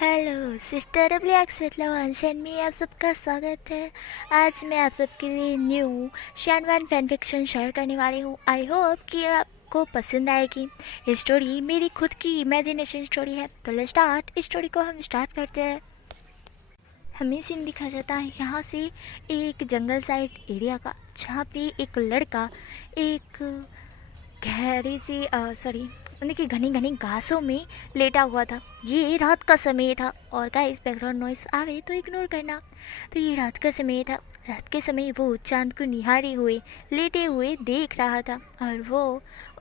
Hello sister relax with लवन में आप सबका स्वागत है। आज मैं आप सबके लिए न्यू शानवान फैन फिक्शन शेयर करने वाली हूँ। आई होप कि आपको पसंद आएगी। ये स्टोरी मेरी खुद की इमेजिनेशन स्टोरी है। तो लेट्स स्टार्ट। इस स्टोरी को हम स्टार्ट करते हैं। हमें सीन दिखा जाता है यहाँ से एक जंगल साइड एरिया का, जहाँ पे एक लड़का एक गहरी सी सॉरी उनकी घनी घनी घासों में लेटा हुआ था। ये रात का समय था और गाइस बैकग्राउंड नॉइस आवे तो इग्नोर करना। तो ये रात का समय था। रात के समय वो चांद को निहारे हुए लेटे हुए देख रहा था और वो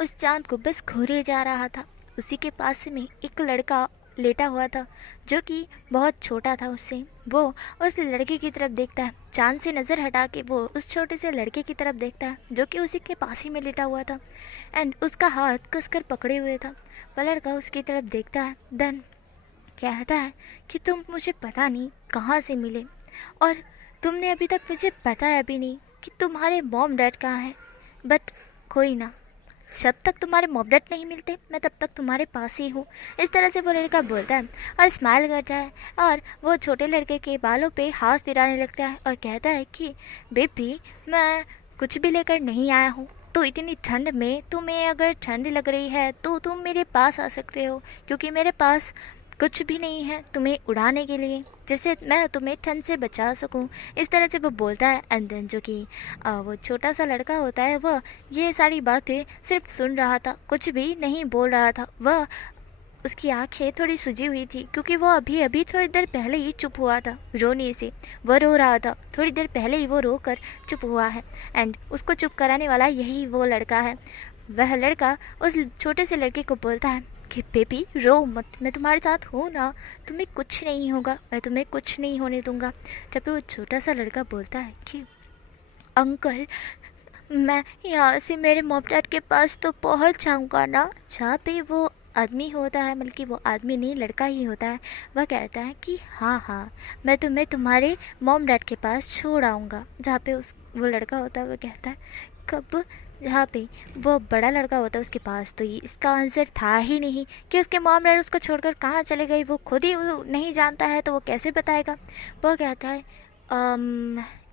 उस चांद को बस घूरे जा रहा था। उसी के पास में एक लड़का लेटा हुआ था जो कि बहुत छोटा था उससे। वो उस लड़के की तरफ देखता है, चांद से नज़र हटा के वो उस छोटे से लड़के की तरफ देखता है जो कि उसी के पास ही में लेटा हुआ था एंड उसका हाथ कसकर पकड़े हुए था। वह लड़का उसकी तरफ देखता है, देन कहता है कि तुम मुझे पता नहीं कहाँ से मिले और तुमने अभी तक मुझे बताया भी नहीं कि तुम्हारे मॉम डैड कहाँ हैं। बट कोई ना, जब तक तुम्हारे मॉम डैड नहीं मिलते मैं तब तक तुम्हारे पास ही हूँ। इस तरह से वो लड़का बोलता है और स्माइल करता है और वो छोटे लड़के के बालों पे हाथ फिराने लगता है और कहता है कि बेबी मैं कुछ भी लेकर नहीं आया हूँ। तो इतनी ठंड में तुम्हें अगर ठंड लग रही है तो तुम मेरे पास आ सकते हो, क्योंकि मेरे पास कुछ भी नहीं है तुम्हें उड़ाने के लिए जिससे मैं तुम्हें ठंड से बचा सकूं। इस तरह से वो बोलता है एंड देन जो कि वो छोटा सा लड़का होता है वह ये सारी बातें सिर्फ सुन रहा था, कुछ भी नहीं बोल रहा था। वह उसकी आंखें थोड़ी सूजी हुई थी क्योंकि वो अभी अभी थोड़ी देर पहले ही चुप हुआ था रोने से। वह रो रहा था, थोड़ी देर पहले ही वो रो कर चुप हुआ है एंड उसको चुप कराने वाला यही वो लड़का है। वह लड़का उस छोटे से लड़के को बोलता है कि बेबी रो मत, मैं तुम्हारे साथ हूँ ना, तुम्हें कुछ नहीं होगा, मैं तुम्हें कुछ नहीं होने दूंगा। जब भी वो छोटा सा लड़का बोलता है कि अंकल मैं यहाँ से मेरे मॉम डैड के पास तो पहुँच जाऊँगा ना, जहाँ पे वो आदमी होता है, बल्कि वो आदमी नहीं लड़का ही होता है, वह कहता है कि हाँ हाँ मैं तुम्हें तुम्हारे मॉम डैड के पास छोड़ आऊँगा। जहाँ पे वो लड़का होता है वो कहता है कब, जहाँ पे वो बड़ा लड़का होता है उसके पास तो ये इसका आंसर था ही नहीं कि उसके मॉम डैड उसको छोड़कर कहाँ चले गए। वो खुद ही वो नहीं जानता है तो वो कैसे बताएगा। वो कहता है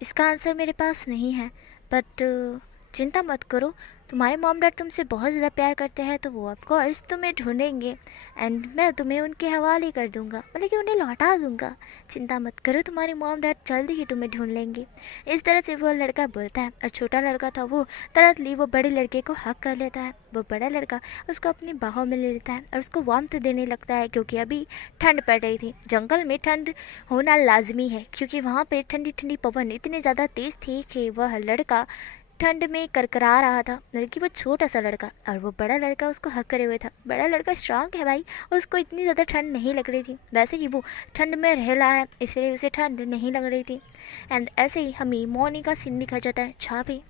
इसका आंसर मेरे पास नहीं है, बट चिंता मत करो, तुम्हारे मॉम डैड तुमसे बहुत ज़्यादा प्यार करते हैं तो वो ऑफकोर्स तुम्हें ढूंढेंगे एंड मैं तुम्हें उनके हवाले कर दूंगा, मतलब कि उन्हें लौटा दूंगा। चिंता मत करो, तुम्हारे मॉम डैड जल्दी ही तुम्हें ढूंढ लेंगे। इस तरह से वो लड़का बोलता है और छोटा लड़का था वो तुरंत वो बड़े लड़के को हक कर लेता है। वो बड़ा लड़का उसको अपनी बाहों में ले लेता है और उसको वार्मथ देने लगता है क्योंकि अभी ठंड पड़ रही थी। जंगल में ठंड होना लाजमी है क्योंकि वहाँ पर ठंडी ठंडी पवन इतनी ज़्यादा तेज़ थी कि वह लड़का ठंड में करकरा रहा था, बल्कि वो छोटा सा लड़का और वो बड़ा लड़का उसको हक करे हुए था। बड़ा लड़का स्ट्रांग है भाई, उसको इतनी ज़्यादा ठंड नहीं लग रही थी। वैसे ही वो ठंड में रह रहा है इसलिए उसे ठंड नहीं लग रही थी। एंड ऐसे ही हमें मॉर्निंग का सीन दिखा जाता है जहाँ पे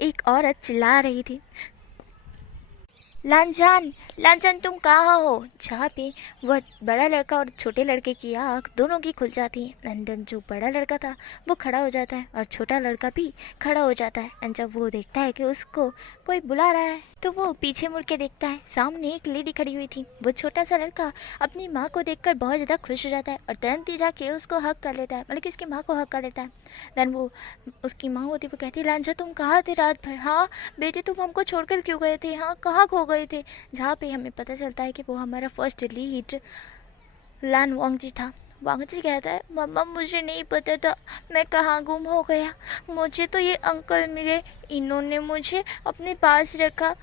एक औरत चिल्ला रही थी, लांजान लांजान तुम कहाँ हो। जहाँ पे वह बड़ा लड़का और छोटे लड़के की आँख दोनों की खुल जाती है एंड देन जो बड़ा लड़का था वो खड़ा हो जाता है और छोटा लड़का भी खड़ा हो जाता है एंड जब वो देखता है कि उसको कोई बुला रहा है तो वो पीछे मुड़ के देखता है, सामने एक लेडी खड़ी हुई थी। वो छोटा सा लड़का अपनी माँ को देखकर बहुत ज़्यादा खुश हो जाता है और तुरंत ही जाके उसको हक कर लेता है, मतलब कि उसकी माँ को हक कर लेता है। देन वो उसकी माँ होती वो कहती है लांजा तुम कहाँ थे रात भर, हाँ बेटे तुम हमको छोड़कर क्यों गए थे, हाँ कहाँ खो गए थे। जहाँ पे हमें पता चलता है कि वो हमारा फर्स्ट लीड लान वांगजी था। वांगजी कहता है मम्मा मुझे नहीं पता था मैं कहाँ गुम हो गया, मुझे तो ये अंकल मिले, इन्होंने मुझे अपने पास रखा,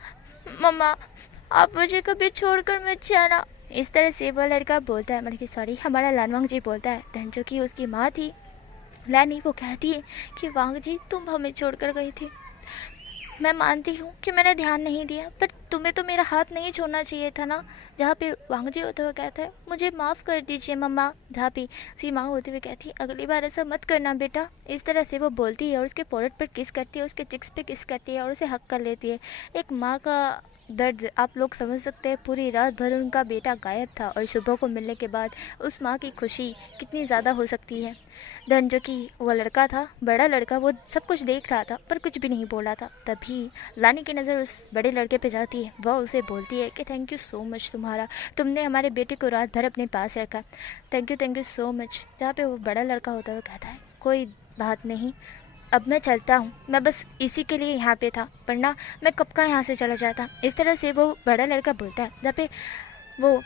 मम्मा आप मुझे कभी छोड़कर मत जाना। इस तरह से वो लड़का बोलता है, मतलब कि सॉरी हमारा लान वांगजी बोलता है। धन जो कि उसकी माँ थी लैनी वो कहती है कि वांगजी तुम हमें छोड़कर गई थी, मैं मानती हूँ कि मैंने ध्यान नहीं दिया, पर तुम्हें तो मेरा हाथ नहीं छोड़ना चाहिए था ना। जहाँ पे वांगजी होते हुए कहता है मुझे माफ़ कर दीजिए मम्मा। जहाँ पे उसकी माँ होते हुए कहती है अगली बार ऐसा मत करना बेटा। इस तरह से वो बोलती है और उसके फोrehead पर किस करती है, उसके चिक्स पे किस करती है और उसे हक कर लेती है। एक माँ का दर्द आप लोग समझ सकते हैं। पूरी रात भर उनका बेटा गायब था और सुबह को मिलने के बाद उस माँ की खुशी कितनी ज़्यादा हो सकती है। देन जो कि वो लड़का था, बड़ा लड़का, वो सब कुछ देख रहा था पर कुछ भी नहीं बोला था। तभी लानी की नज़र उस बड़े लड़के पे जाती है। वह उसे बोलती है कि थैंक यू सो मच तुम्हारा, तुमने हमारे बेटे को रात भर अपने पास रखा, थैंक यू सो मच। जहाँ पे वो बड़ा लड़का होता है वो कहता है कोई बात नहीं, अब मैं चलता हूँ, मैं बस इसी के लिए यहाँ पे था, वरना मैं कब का यहाँ से चला जाता। इस तरह से वो बड़ा लड़का बोलता है। जहाँ पे वो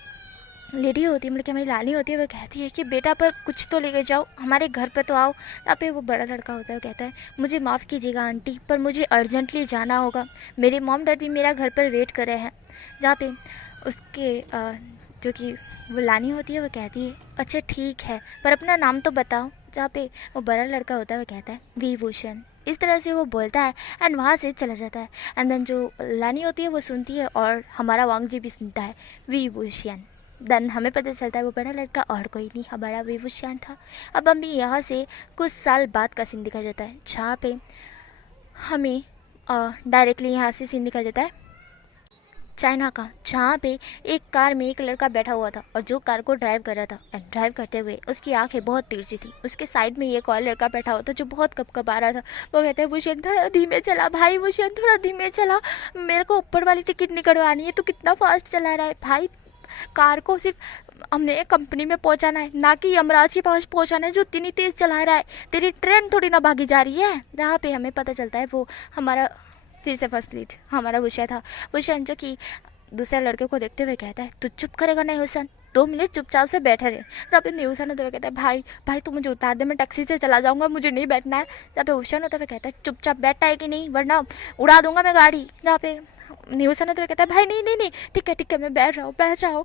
लेडी होती है, मतलब कि हमारी लाली होती है, वो कहती है कि बेटा पर कुछ तो लेके जाओ, हमारे घर पे तो आओ। यहाँ पे वो बड़ा लड़का होता है, वो कहता है मुझे माफ़ कीजिएगा आंटी, पर मुझे अर्जेंटली जाना होगा, मेरे मॉम डैड भी मेरा घर पर वेट कर रहे हैं। जहाँ पे उसके जो कि वो लानी होती है वो कहती है अच्छा ठीक है, पर अपना नाम तो बताओ। जहाँ पे वो बड़ा लड़का होता है वो कहता है विभूषण। इस तरह से वो बोलता है एंड वहाँ से चला जाता है। एंड देन जो लानी होती है वो सुनती है और हमारा वांग जी भी सुनता है विभूषण। देन हमें पता चलता है वो बड़ा लड़का और कोई नहीं, हमारा विभूषण था। अब हमें यहाँ से कुछ साल बाद का सीन दिखाया जाता है, जहाँ पे हमें डायरेक्टली यहाँ से सीन दिखाया जाता है चाइना का, जहाँ पे एक कार में एक लड़का बैठा हुआ था और जो कार को ड्राइव कर रहा था। एंड ड्राइव करते हुए उसकी आंखें बहुत तिरछी थी। उसके साइड में एक और लड़का बैठा हुआ था जो बहुत कपकपा रहा था। वो कहता है भूषण थोड़ा धीमे चला भाई, भूषण थोड़ा धीमे चला, मेरे को ऊपर वाली टिकट निकलवानी है, तो कितना फास्ट चला रहा है भाई, कार को सिर्फ हमने कंपनी में पहुंचाना है, ना कि यमराज के पास पहुंचाना है जो इतनी तेज़ चला रहा है, तेरी ट्रेन थोड़ी ना भागी जा रही है। जहाँ पे हमें पता चलता है वो हमारा फिर से फर्स्ट लीड हमारा भूषण था। भूषण जो कि दूसरे लड़के को देखते हुए कहता है तू चुप करेगा नहीं हुसैन, 2 मिनट चुपचाप से बैठे रहे। तब न्यूसन होते हुए कहता है भाई भाई तू मुझे उतार दे, मैं टैक्सी से चला जाऊंगा, मुझे नहीं बैठना है। जहाँ पे भूषण होते हुए कहता है चुपचाप बैठा है कि नहीं, वरना उड़ा दूंगा मैं गाड़ी। जहाँ पे न्यूसन होते हुए कहता है भाई नहीं नहीं नहीं ठीक है मैं बैठ रहा हूँ, बैठ जाओ,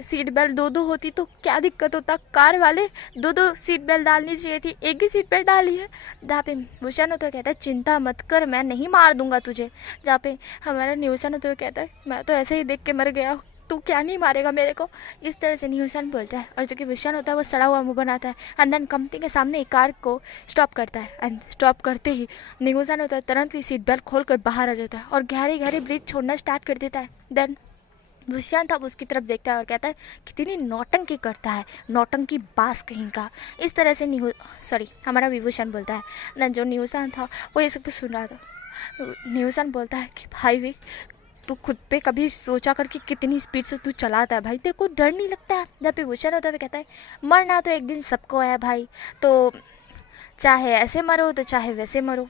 सीट बेल्ट 2-2 होती तो क्या दिक्कत होता, कार वाले 2-2 सीट बेल्ट डालनी चाहिए थी, एक ही सीट बेल्ट डाली है। जहाँ पे भूषण होते हुए कहता है चिंता मत कर, मैं नहीं मार दूंगा तुझे। जहाँ पे हमारा न्यूसन होते हुए कहता है मैं तो ऐसे ही देख के मर गया, तू क्या नहीं मारेगा मेरे को। इस तरह से न्यूसन बोलता है और जो कि भूषण होता है वो सड़ा हुआ मुंह बनाता है। एंड देन कंपनी के सामने एक कार को स्टॉप करता है। एंड स्टॉप करते ही न्यूसन होता है तुरंत ही सीट बेल्ट खोल कर बाहर आ जाता है और गहरी गहरी ब्रीथ छोड़ना स्टार्ट कर देता है। देन भूषण था उसकी तरफ देखता है और कहता है कितनी नौटंकी करता है, नौटंकी बास कहीं का। इस तरह से हमारा विभूषण बोलता है। देन जो न्यूसन था वो ये सब कुछ सुन रहा था। न्यूसन बोलता है कि भाई तू खुद पे कभी सोचा कर कि कितनी स्पीड से तू चलाता है भाई, तेरे को डर नहीं लगता है। जब पे भूषण होता है कहता है मरना तो एक दिन सबको है भाई, तो चाहे ऐसे मरो तो चाहे वैसे मरो,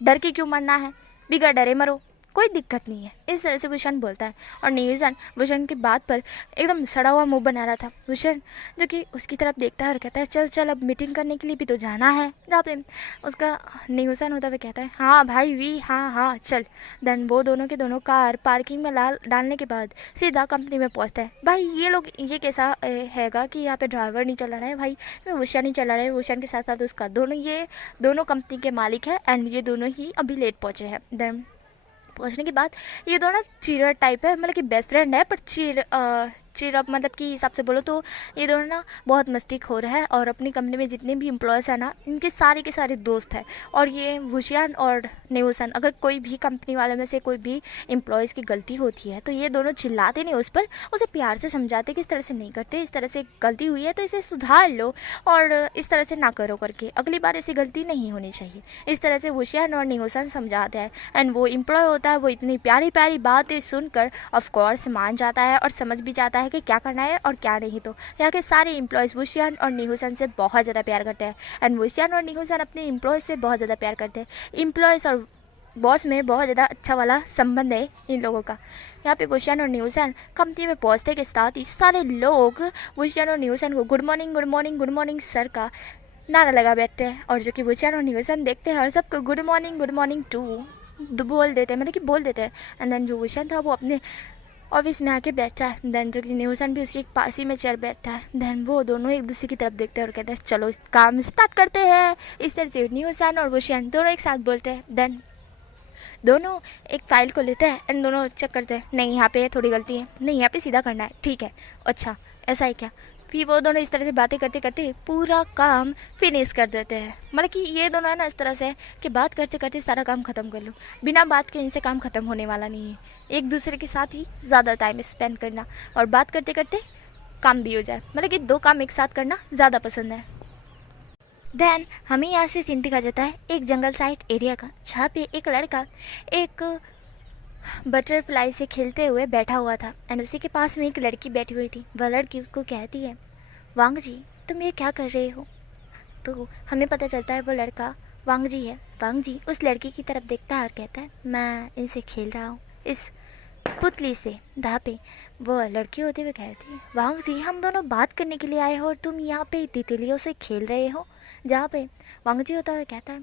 डर के क्यों मरना है, बिगड़ डरे मरो, कोई दिक्कत नहीं है। इस तरह से भूषण बोलता है और न्यूसन भूषण की बात पर एकदम सड़ा हुआ मुंह बना रहा था। भूषण जो कि उसकी तरफ देखता है और कहता है चल चल अब मीटिंग करने के लिए भी तो जाना है। जहाँ पे उसका न्यूसन होता हुआ कहता है हाँ भाई वी हाँ चल। देन वो दोनों के दोनों कार पार्किंग में डालने के बाद सीधा कंपनी में पहुँचता है। भाई ये लोग ये कैसा हैगा कि यहाँ पे ड्राइवर नहीं चला रहा है, भाई भूषण नहीं चला रहा है, भूषण के साथ साथ उसका ये दोनों कंपनी के मालिक है एंड ये दोनों ही अभी लेट पहुँचे हैं। देन पहुँचने के बाद ये दोनों चीरर टाइप है, मतलब कि बेस्ट फ्रेंड है, पर चीर अप मतलब कि हिसाब से बोलो तो ये दोनों ना बहुत मस्तीखोर है और अपनी कंपनी में जितने भी एम्प्लॉयज़ हैं ना इनके सारे के सारे दोस्त हैं। और ये भूषण और न्यूसन अगर कोई भी कंपनी वाले में से कोई भी एम्प्लॉयज़ की गलती होती है तो ये दोनों चिल्लाते नहीं उस पर, उसे प्यार से समझाते कि इस तरह से नहीं करते, इस तरह से गलती हुई है तो इसे सुधार लो और इस तरह से ना करो करके, अगली बार ऐसी गलती नहीं होनी चाहिए। इस तरह से भूषण और न्यूसन समझाते हैं एंड वो एम्प्लॉय होता है वो इतनी प्यारी प्यारी बातें सुनकर ऑफकोर्स मान जाता है और समझ भी जाता है कि क्या करना है और क्या नहीं। तो यहाँ के सारे एम्प्लॉयज़ भूषण और न्यूसन से बहुत ज़्यादा प्यार करते हैं एंड भूषण और न्यूसन अपने एम्प्लॉयज़ से बहुत ज़्यादा प्यार करते हैं। एम्प्लॉयज़ और बॉस में बहुत ज़्यादा अच्छा वाला संबंध है इन लोगों का। यहाँ पे भूषण और न्यूसन कंपनी में पहुँचते के साथ ही सारे लोग भूषण और न्यूसन को गुड मॉर्निंग सर का नारा लगा बैठते हैं और जो कि भूषण और न्यूसन देखते हैं और सबको गुड मॉर्निंग टू बोल देते हैं, मतलब कि बोल देते हैं। एंड देन जो भूषण था वो अपने ऑफिस में आके बैठा है। देन जो कि न्यूसन भी उसके एक पास ही में चेयर बैठा है। देन वो दोनों एक दूसरे की तरफ देखते हैं और कहते हैं चलो इस काम स्टार्ट करते हैं। इस तरह से न्यूसन और भूषण दोनों एक साथ बोलते हैं। देन दोनों एक फाइल को लेते हैं एंड दोनों चेक करते हैं, नहीं यहाँ पे थोड़ी गलती है, नहीं यहाँ पे सीधा करना है, ठीक है, अच्छा ऐसा है क्या, फिर वो दोनों इस तरह से बातें करते करते पूरा काम फिनिश कर देते हैं। मतलब कि ये दोनों है ना इस तरह से कि बात करते करते सारा काम ख़त्म कर लो, बिना बात के इनसे काम ख़त्म होने वाला नहीं है। एक दूसरे के साथ ही ज़्यादा टाइम स्पेंड करना और बात करते करते काम भी हो जाए, मतलब कि दो काम एक साथ करना ज़्यादा पसंद है। देन हमें यहाँ से सीन दिखा जाता है एक जंगल साइड एरिया का, जहाँ पे एक लड़का एक बटरफ्लाई से खेलते हुए बैठा हुआ था एंड उसी के पास में एक लड़की बैठी हुई थी। वह लड़की उसको कहती है, वांग जी तुम ये क्या कर रहे हो? तो हमें पता चलता है वो लड़का वांग जी है। वांग जी उस लड़की की तरफ देखता है और कहता है, मैं इनसे खेल रहा हूँ, इस पुतली से। जहाँ पे वो लड़की होते हुए कहती है, वांग जी हम दोनों बात करने के लिए आए हो और तुम यहाँ पे तितलियों से खेल रहे हो। जहाँ पे वांग जी होता हुआ कहता है,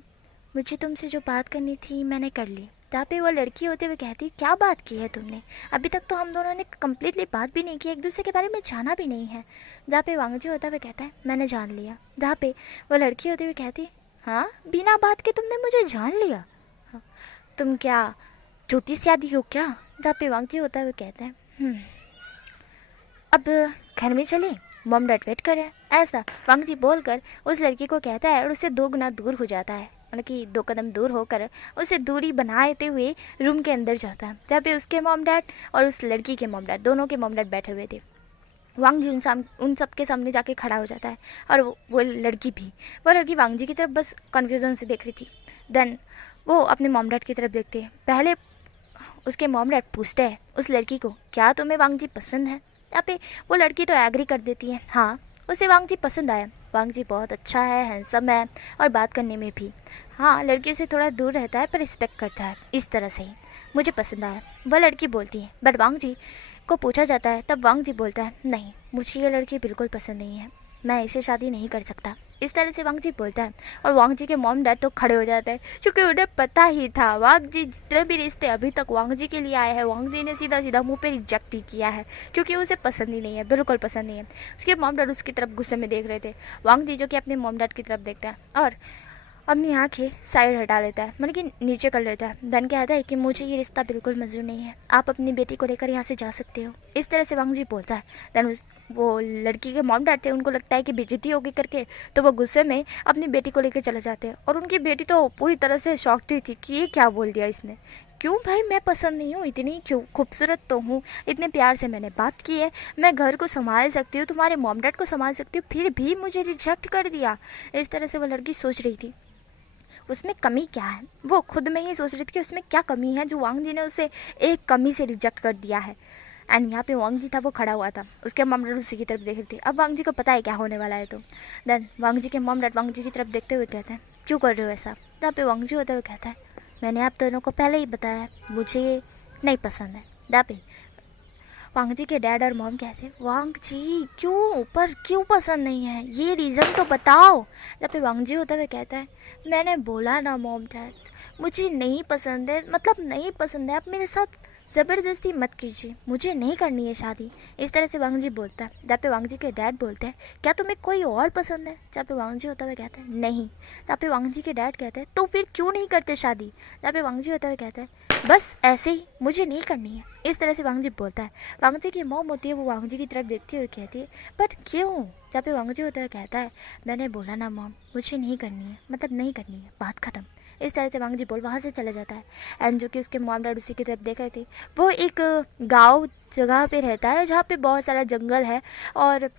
मुझे तुमसे जो बात करनी थी मैंने कर ली। जहाँ पे वो लड़की होते हुए कहती, क्या बात की है तुमने? अभी तक तो हम दोनों ने कम्प्लीटली बात भी नहीं की, एक दूसरे के बारे में जाना भी नहीं है। जहाँ पे वांग जी होता हुआ कहता है, मैंने जान लिया। जहाँ पे वो लड़की होते हुए कहती, हाँ बिना बात के तुमने मुझे जान लिया? हाँ, तुम क्या ज्योतिषादी हो क्या? जहाँ पे वांग जी होता हुआ कहता है, अब घर में चलें, मॉम डैड वेट कर रहे हैं। ऐसा वांग जी बोलकर उस लड़की को कहता है और उससे 2 गुना दूर हो जाता है, मतलब कि 2 कदम दूर होकर उसे दूरी बनाते हुए रूम के अंदर जाता है, जहाँ पे उसके मॉम डैड और उस लड़की के मॉम डैड, दोनों के मॉम डैड बैठे हुए थे। वांग जी उन सब के सामने जाके खड़ा हो जाता है और वो लड़की वांग जी की तरफ बस कन्फ्यूज़न से देख रही थी। देन वो अपने मॉम डैड की तरफ देखते हैं। पहले उसके मॉम डैड पूछते हैं उस लड़की को, क्या तुम्हें वांग जी पसंद है? यहाँ पे वो लड़की तो एग्री कर देती है, हाँ उसे वांग जी पसंद आया। वांग जी बहुत अच्छा है, हैंडसम है और बात करने में भी, हाँ लड़की से थोड़ा दूर रहता है पर रिस्पेक्ट करता है, इस तरह से ही मुझे पसंद आया। वह लड़की बोलती है, बट वांग जी को पूछा जाता है तब वांग जी बोलता है, नहीं मुझे ये लड़की बिल्कुल पसंद नहीं है, मैं इसे शादी नहीं कर सकता। इस तरह से वांग जी बोलता है और वांग जी के मॉम डैड तो खड़े हो जाते हैं, क्योंकि उन्हें पता ही था वांग जी जितने भी रिश्ते अभी तक वांग जी के लिए आए हैं, वांग जी ने सीधा सीधा मुंह पे रिजेक्ट ही किया है, क्योंकि उसे पसंद ही नहीं है, बिल्कुल पसंद नहीं है। उसके मॉम डैड उसकी तरफ गुस्से में देख रहे थे। वांग जी जो कि अपने मॉम डैड की तरफ देखता है और अपनी आँखें साइड हटा लेता है, मतलब कि नीचे कर लेता है। धन कहता है कि मुझे ये रिश्ता बिल्कुल मंजूर नहीं है, आप अपनी बेटी को लेकर यहाँ से जा सकते हो, इस तरह से वांग जी बोलता है। धन वो लड़की के मॉम डैड थे, उनको लगता है कि बेइज्जती होगी करके, तो वो गुस्से में अपनी बेटी को लेकर चले जाते हैं और उनकी बेटी तो पूरी तरह से शॉक्ड हुई थी कि ये क्या बोल दिया इसने। क्यों भाई, मैं पसंद नहीं हूँ? इतनी क्यों खूबसूरत तो हूँ, इतने प्यार से मैंने बात की है, मैं घर को संभाल सकती हूँ, तुम्हारे मॉम डैड को संभाल सकती हूँ, फिर भी मुझे रिजेक्ट कर दिया। इस तरह से वो लड़की सोच रही थी उसमें कमी क्या है। वो खुद में ही सोच रही थी कि उसमें क्या कमी है जो वांग जी ने उसे एक कमी से रिजेक्ट कर दिया है। एंड यहाँ पे वांग जी था, वो खड़ा हुआ था, उसके मॉम डैड उसी की तरफ देख रही थी। अब वांग जी को पता है क्या होने वाला है, तो देन वांग जी के मॉम डैड वांग जी की तरफ देखते हुए कहते हैं, क्यों कर रहे हो ऐसा? यहाँ पे वांग जी होते हुए कहता है, मैंने आप दोनों को पहले ही बताया है मुझे नहीं पसंद है। यहाँ पे वांग जी के डैड और मॉम कहते हैं, वांग जी क्यों पसंद नहीं है, ये रीज़न तो बताओ। जब पे वांग जी होता हुआ कहता है, मैंने बोला ना मॉम डैड, मुझे नहीं पसंद है, मतलब नहीं पसंद है, आप मेरे साथ ज़बरदस्ती मत कीजिए, मुझे नहीं करनी है शादी। इस तरह से वांग जी बोलता है। जहाँ पे वांग जी के डैड बोलते हैं, क्या तुम्हें कोई और पसंद है? जहाँ पे वांग जी होता हुआ कहता है, नहीं। जहाँ पे वांग जी के डैड कहते हैं, तो फिर क्यों नहीं करते शादी? जहाँ पे वांग जी होता हुआ कहता है, बस ऐसे ही, मुझे नहीं करनी है। इस तरह से वांग जी बोलता है। वांग जी की मॉम होती है, वो वांग जी की तरफ देखती हुई कहती है, बट क्यों? जहाँ पे वांग जी होता है कहता है, मैंने बोला ना मॉम, मुझे नहीं करनी है, मतलब नहीं करनी है, बात ख़त्म। इस तरह से वांग जी बोल वहाँ से चला जाता है। एंड जो कि उसके मॉम डैड उसी की तरफ देख रहे थे, वो एक गाँव जगह पे रहता है जहाँ पे बहुत सारा जंगल है और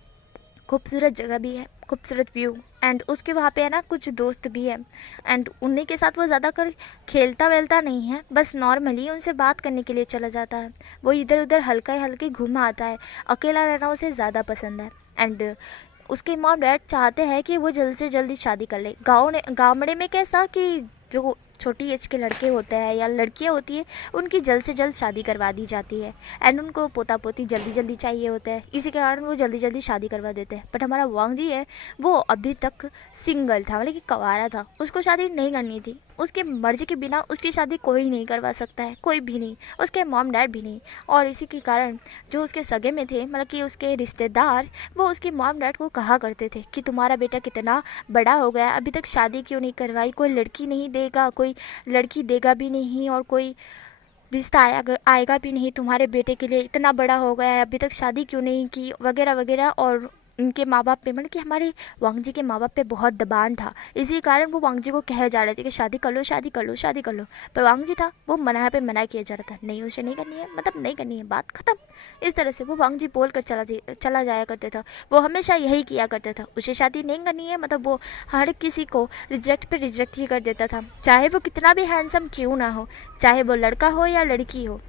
खूबसूरत जगह भी है, खूबसूरत व्यू। एंड उसके वहाँ पे है ना कुछ दोस्त भी है, एंड उन्हीं के साथ वो ज़्यादा कर खेलता वेलता नहीं है, बस नॉर्मली उनसे बात करने के लिए चला जाता है। वो इधर उधर हल्का हल्के घूमा आता है, अकेला रहना उसे ज़्यादा पसंद है। एंड उसके मॉम डैड चाहते हैं कि वो जल्द से जल्दी शादी कर ले। गाँवड़े में कैसा कि जो छोटी एज के लड़के होते हैं या लड़कियां होती है, उनकी जल्द से जल्द शादी करवा दी जाती है। एंड उनको पोता पोती जल्दी जल्दी चाहिए होता है, इसी के कारण वो जल्दी जल्दी शादी करवा देते हैं। बट हमारा वांग जी है, वो अभी तक सिंगल था, मतलब कि कंवारा था, उसको शादी नहीं करनी थी। उसके मर्जी के बिना उसकी शादी कोई नहीं करवा सकता है, कोई भी नहीं, उसके मॉम डैड भी नहीं। और इसी के कारण जो उसके सगे में थे, मतलब कि उसके रिश्तेदार, वो उसके मॉम डैड को कहा करते थे कि तुम्हारा बेटा कितना बड़ा हो गया, अभी तक शादी क्यों नहीं करवाई, कोई लड़की नहीं देगा, कोई लड़की देगा भी नहीं और कोई रिश्ता आएगा भी नहीं तुम्हारे बेटे के लिए, इतना बड़ा हो गया है, अभी तक शादी क्यों नहीं की, वगैरह वगैरह। और उनके माँ बाप पे, मतलब कि हमारे वांग जी के माँ बाप पे बहुत दबाव था। इसी कारण वो वांग जी को कहे जा रहे थे कि शादी कर लो, शादी कर लो, शादी कर लो। पर वांग जी था, वो मना पे मना किया जा रहा था, नहीं उसे नहीं करनी है, मतलब नहीं करनी है, बात खत्म। इस तरह से वो वांग जी बोल कर चला जाया करते था। वो हमेशा यही किया करता था, उसे शादी नहीं करनी है, मतलब वो हर किसी को रिजेक्ट पे रिजेक्ट ही कर देता था, चाहे वो कितना भी हैंडसम क्यों ना हो, चाहे वो लड़का हो या लड़की हो।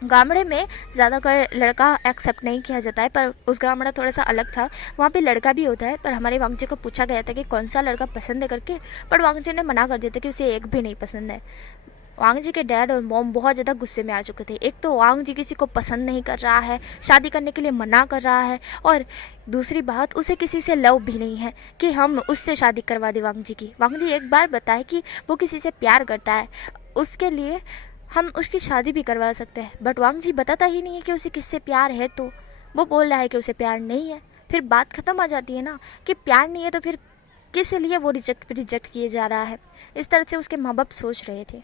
गामड़े में ज़्यादातर लड़का एक्सेप्ट नहीं किया जाता है, पर उस गामड़ा थोड़ा सा अलग था, वहाँ पे लड़का भी होता है। पर हमारे वांग जी को पूछा गया था कि कौन सा लड़का पसंद है करके, पर वांग जी ने मना कर दिया था कि उसे एक भी नहीं पसंद है। वांग जी के डैड और मॉम बहुत ज़्यादा गुस्से में आ चुके थे। एक तो वांग जी किसी को पसंद नहीं कर रहा है, शादी करने के लिए मना कर रहा है, और दूसरी बात उसे किसी से लव भी नहीं है कि हम उससे शादी करवा दें वांग जी की। वांग जी एक बार बताए कि वो किसी से प्यार करता है, उसके लिए हम उसकी शादी भी करवा सकते हैं, बट वांग जी बताता ही नहीं है कि उसे किससे प्यार है। तो वो बोल रहा है कि उसे प्यार नहीं है। फिर बात ख़त्म आ जाती है ना कि प्यार नहीं है, तो फिर किस लिए वो रिजेक्ट किए जा रहा है। इस तरह से उसके माँ बाप सोच रहे थे।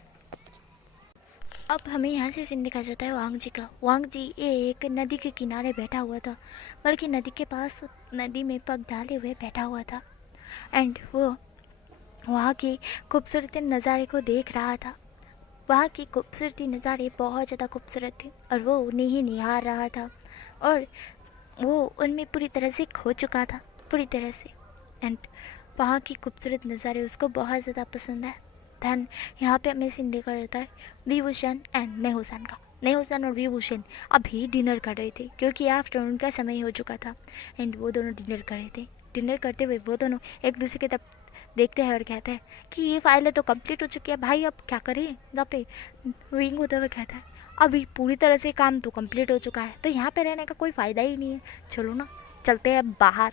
अब हमें यहाँ से सीन दिखा जाता है वांग जी का। वांग जी एक नदी के किनारे बैठा हुआ था, बल्कि नदी के पास नदी में पग डाले हुए बैठा हुआ था, एंड वो वहाँ के खूबसूरत नज़ारे को देख रहा था। वहाँ की खूबसूरती नज़ारे बहुत ज़्यादा खूबसूरत थे, और वो उन्हें ही निहार रहा था, और वो उनमें पूरी तरह से खो चुका था, पूरी तरह से। एंड वहाँ की खूबसूरत नज़ारे उसको बहुत ज़्यादा पसंद है। धन यहाँ पे हमें सीन देखा जाता है विभूषण एंड नेहुसन का। नेहुसन और विभूषण अभी डिनर कर रहे थे, क्योंकि आफ्टरनून का समय हो चुका था, एंड वो दोनों डिनर कर रहे थे। डिनर करते हुए वो दोनों एक दूसरे की तरफ देखते हैं और कहते हैं कि ये फाइलें तो कंप्लीट हो चुकी है भाई, अब क्या करें। यहाँ पे विंग होते हुए कहता है अभी पूरी तरह से काम तो कंप्लीट हो चुका है, तो यहाँ पे रहने का कोई फ़ायदा ही नहीं है, चलो ना चलते हैं बाहर,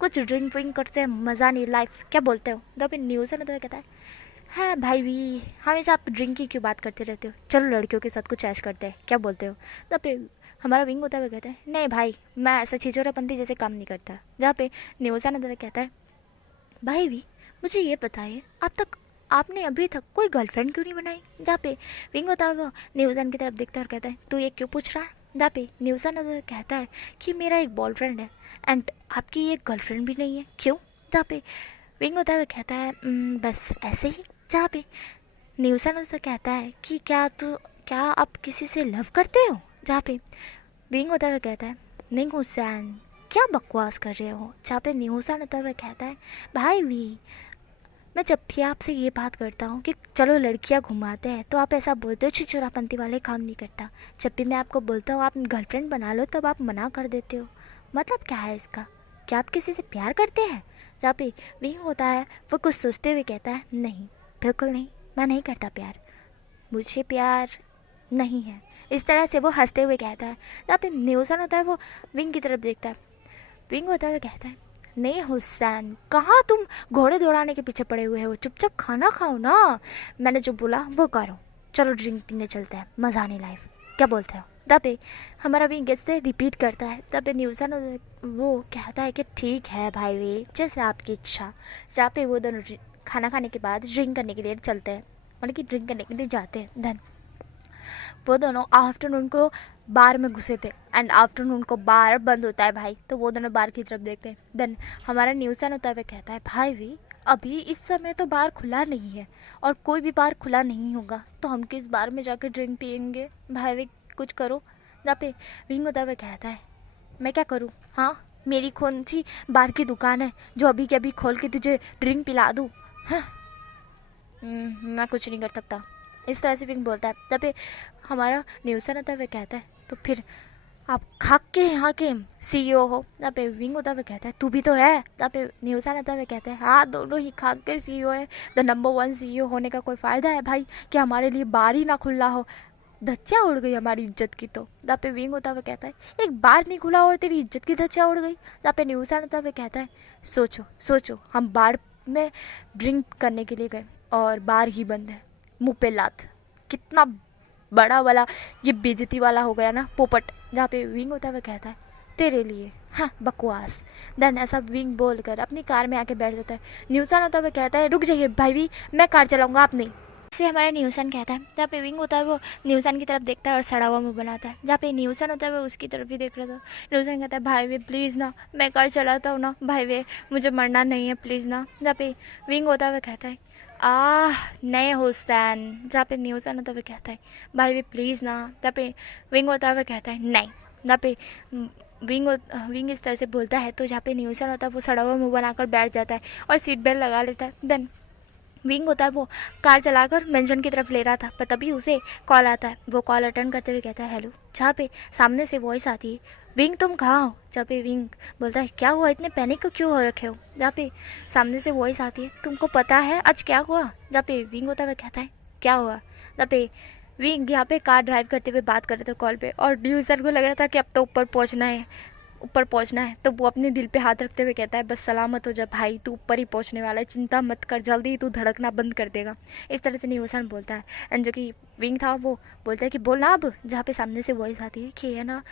कुछ ड्रिंक विंक करते हैं, मज़ा नहीं लाइफ, क्या बोलते हो। तो फिर न्यूज़ होते हुए कहता है भाई भी हमेशा आप ड्रिंक की क्यों बात करते रहते हो, चलो लड़कियों के साथ कुछ ऐश करते हैं, क्या बोलते हो। तो फिर हमारा विंग होता हुआ कहता है नहीं भाई, मैं ऐसा छिछोरापंथी जैसे काम नहीं करता। जहाँ पे न्यूज़ होते हुए कहता है भाई भी मुझे ये बताइए आपने अभी तक कोई गर्लफ्रेंड क्यों नहीं बनाई। जहाँ पे विंग होता है वो न्यूज़न की तरफ देखता है और कहता है तू ये क्यों पूछ रहा है। जहाँ पे न्यूज़न कहता है कि मेरा एक बॉयफ्रेंड है, एंड आपकी एक गर्लफ्रेंड भी नहीं है, क्यों। जहाँ पे विंग होता है कहता है बस ऐसे ही। जहाँ पे न्यूज़न कहता है कि क्या आप किसी से लव करते हो। जहाँ पे विंग होता है कहता है नहीं हुसैन क्या बकवास कर रहे हो। जहाँ पे न्यूज़न होता है कहता है भाई भी मैं जब भी आपसे ये बात करता हूँ कि चलो लड़कियाँ घुमाते हैं, तो आप ऐसा बोलते हो छिछोरापंथी वाले काम नहीं करता। जब भी मैं आपको बोलता हूँ आप गर्लफ्रेंड बना लो, तब आप मना कर देते हो। मतलब क्या है इसका, क्या आप किसी से प्यार करते हैं। जहाँ पे विंग होता है वो कुछ सोचते हुए कहता है नहीं बिल्कुल नहीं, मैं नहीं करता प्यार, मुझे प्यार नहीं है। इस तरह से वो हंसते हुए कहता है। जहाँ पे न्यूज़न होता है वो विंग की तरफ देखता है। विंग होता हुआ कहता है नहीं हुसैन कहाँ तुम घोड़े दौड़ाने के पीछे पड़े हुए हो, चुपचाप खाना खाओ ना, मैंने जो बोला वो करो, चलो ड्रिंक पीने चलते हैं, मज़ा नहीं लाइफ, क्या बोलते हो। तब हमारा भी गेस्ट से रिपीट करता है। तब न्यूज़न वो कहता है कि ठीक है भाई वे जैसे आपकी इच्छा। जहाँ पे वो दोनों खाना खाने के बाद ड्रिंक करने के लिए चलते हैं, मतलब कि ड्रिंक करने के लिए जाते हैं। धन वो दोनों आफ्टरनून को बार में घुसे थे, एंड आफ्टरनून को बार बंद होता है भाई, तो वो दोनों बार की तरफ देखते हैं। देन हमारा न्यूज़न होता है कहता है भाई भी अभी इस समय तो बार खुला नहीं है, और कोई भी बार खुला नहीं होगा, तो हम किस बार में जाकर ड्रिंक पियेंगे, भाई भी कुछ करो। जहाँ पे विंग होता है कहता है मैं क्या करूँ, हाँ मेरी कौन सी बार की दुकान है जो अभी के अभी खोल के तुझे ड्रिंक पिला दूँ। हाँ मैं कुछ नहीं कर सकता, इस तरह से विंग बोलता है। तब हमारा न्यूज़न होता है कहता है तो फिर आप खाक के यहाँ के CEO हो। तब विंग होता है कहता है तू भी तो है। तब न्यूज़न होता है कहता है हाँ दोनों ही खाक के CEO है, द नंबर 1 CEO होने का कोई फ़ायदा है भाई कि हमारे लिए बार ही ना खुला हो, धज्जियाँ उड़ गई हमारी इज्जत की। तो जहाँ पे विंग होता हुआ कहता है एक बार नहीं खुला और तेरी इज्जत की धज्जियाँ उड़ गई। जहाँ पे न्यूज़न होता हुआ कहता है सोचो हम बार में ड्रिंक करने के लिए गए और बार ही बंद है, मुँह पे लात, कितना बड़ा वाला ये बेइज्जती वाला हो गया ना पोपट। जहाँ पे विंग होता हुआ कहता है तेरे लिए हाँ बकवास। देन ऐसा विंग बोल कर अपनी कार में आके बैठ जाता है। न्यूज़न होता हुआ कहता है रुक जाइए भाई भी मैं कार चलाऊँगा आप नहीं। से हमारा न्यूसन कहता है, जहाँ पे विंग होता है वो न्यूसन की तरफ देखता है और सड़ा हुआ मुंह बनाता है। जहाँ पे न्यूसन होता है वो उसकी तरफ ही देख रहा था। न्यूसन कहता है भाई वे प्लीज़ ना, मैं कर चलाता हूँ ना भाई वे, मुझे मरना नहीं है प्लीज़ ना। जहाँ पे विंग होता है वो कहता है नहीं हुसैन। जहाँ पे न्यूसन होता है वो कहता है भाई वे प्लीज़ ना। जहाँ पे विंग होता है वो कहता है नहीं। जहाँ पे विंग इस तरह से बोलता है तो जहाँ पे न्यूसन होता है वो सड़ा हुआ मुँह बनाकर बैठ जाता है और सीट बेल्ट लगा लेता है। देन विंग होता है वो कार चलाकर मेंशन की तरफ ले रहा था, पर तभी उसे कॉल आता है। वो कॉल अटेंड करते हुए कहता है हेलो। जहाँ पे सामने से वॉइस आती है विंग तुम कहाँ हो। जहाँ पे विंग बोलता है क्या हुआ, इतने पैनिक क्यों हो रखे हो। जहाँ पे सामने से वॉइस आती है तुमको पता है आज क्या हुआ। जहाँ पे विंग होता है कहता है क्या हुआ। जहाँ पे विंग यहाँ पे कार ड्राइव करते हुए बात कर रहे थे कॉल पे और ड्यूसर को लग रहा था कि अब तो ऊपर पहुँचना है। तो वो अपने दिल पे हाथ रखते हुए कहता है बस सलामत हो जा भाई, तू ऊपर ही पहुंचने वाला है, चिंता मत कर, जल्दी ही तू धड़कना बंद कर देगा। इस तरह से न्यूसन बोलता है। एंड जो कि विंग था वो बोलता है कि बोलना अब। जहाँ पे सामने से वॉइस आती है कि है ना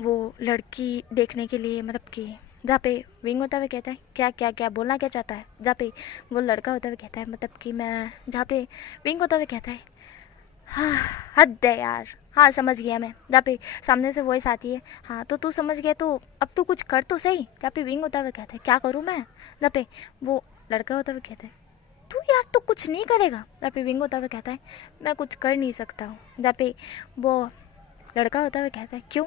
वो लड़की देखने के लिए मतलब कि जहाँ पे विंग होता हुआ कहता है क्या क्या क्या बोलना क्या चाहता है। जहाँ पे वो लड़का होता हुआ कहता है मतलब कि मैं, जहाँ पे विंग होता हुआ कहता है हाँ हद है यार, हाँ समझ गया मैं। जहाँ पे सामने से वॉइस आती है हाँ तो तू समझ गया तो अब तू कुछ कर तो सही। जहाँ पे विंग होता हुआ कहता है क्या करूँ मैं। जहाँ पे वो लड़का होता हुआ कहता है तू यार तो कुछ नहीं करेगा। जहाँ पे विंग होता हुआ कहता है मैं कुछ कर नहीं सकता हूँ। जहाँ पे वो लड़का होता हुआ कहता है क्यों,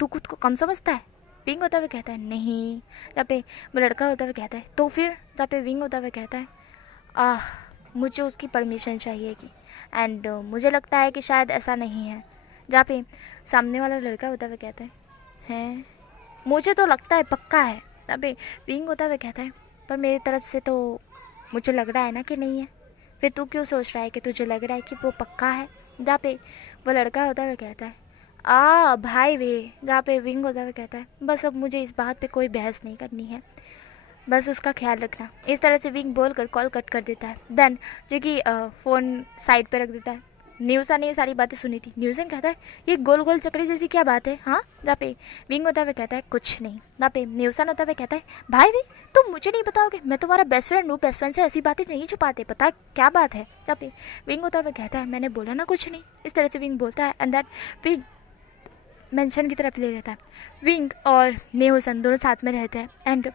तू खुद को कम समझता है। विंग होता हुआ कहता है नहीं। जहाँ पे वो लड़का होता हुआ कहता है तो फिर। जहाँ पे विंग होता हुआ कहता है मुझे उसकी परमिशन चाहिएगी एंड मुझे लगता है कि शायद ऐसा नहीं है। जहाँ पे सामने वाला लड़का होता हुआ कहता है हैं मुझे तो लगता है पक्का है। जहाँ पे विंग होता हुआ कहता है पर मेरी तरफ से तो मुझे लग रहा है ना कि नहीं है। फिर तू क्यों सोच रहा है कि तुझे लग रहा है कि वो पक्का है। जहाँ पे वो लड़का होता हुआ कहता है भाई वे। जहाँ पे विंग होता हुआ कहता है बस अब मुझे इस बात पे कोई बहस नहीं करनी है, बस उसका ख्याल रखना। इस तरह से विंग बोल कर कॉल कट कर देता है। देन जो कि फ़ोन साइड पे रख देता है। न्यूसन ने ये सारी बातें सुनी थी। न्यूसन कहता है ये गोल गोल चक्री जैसी क्या बात है हाँ। जहाँ पे विंग होता हुआ कहता है कुछ नहीं। जहाँ पे न्यूसन होता हुआ कहता है भाई वे तुम मुझे नहीं बताओगे, मैं तुम्हारा बेस्ट फ्रेंड हूँ, बेस्ट फ्रेंड से ऐसी बातें नहीं छुपाते, पता क्या बात है। जहाँ पे विंग होता हुआ कहता है मैंने बोला ना कुछ नहीं। इस तरह से विंग बोलता है एंड दैट विंग मेंशन की तरफ ले लेता है। विंग और न्यूसन दोनों साथ में रहते हैं एंड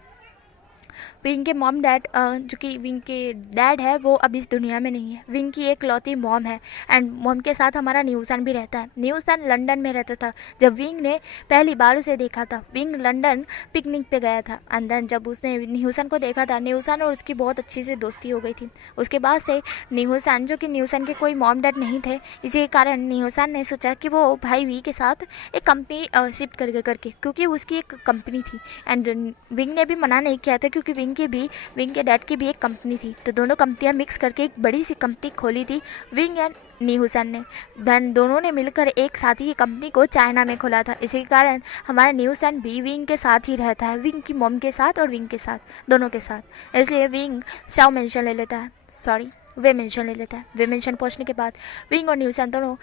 विंग के मॉम डैड जो कि विंग के डैड है वो अब इस दुनिया में नहीं है। विंग की एक लौती मॉम है एंड मॉम के साथ हमारा न्यूसन भी रहता है। न्यूसन लंदन में रहता था जब विंग ने पहली बार उसे देखा था। विंग लंदन पिकनिक पे गया था एंड देन जब उसने न्यूसन को देखा था, न्यूसन और उसकी बहुत अच्छी से दोस्ती हो गई थी। उसके बाद से न्यूसन, जो कि न्यूसन के कोई मॉम डैड नहीं थे, इसी के कारण न्यूसन ने सोचा कि वो भाई वी के साथ एक कंपनी शिफ्ट करके क्योंकि उसकी एक कंपनी थी एंड विंग ने भी मना नहीं किया था क्योंकि विंग के डैड की भी एक कंपनी थी। तो दोनों कंपनियां मिक्स करके एक बड़ी सी कंपनी खोली थी विंग एंड न्यूसन ने। देन दोनों ने मिलकर एक साथ ही कंपनी को चाइना में खोला था। इसी के कारण हमारा न्यूसन भी विंग के साथ ही रहता है, विंग की मॉम के साथ और विंग के साथ, दोनों के साथ। इसलिए विंग शाओ मेंशन ले लेता है, सॉरी वे मेंशन ले लेता है। वे मेंशन पहुँचने के बाद विंग और न्यूसन दोनों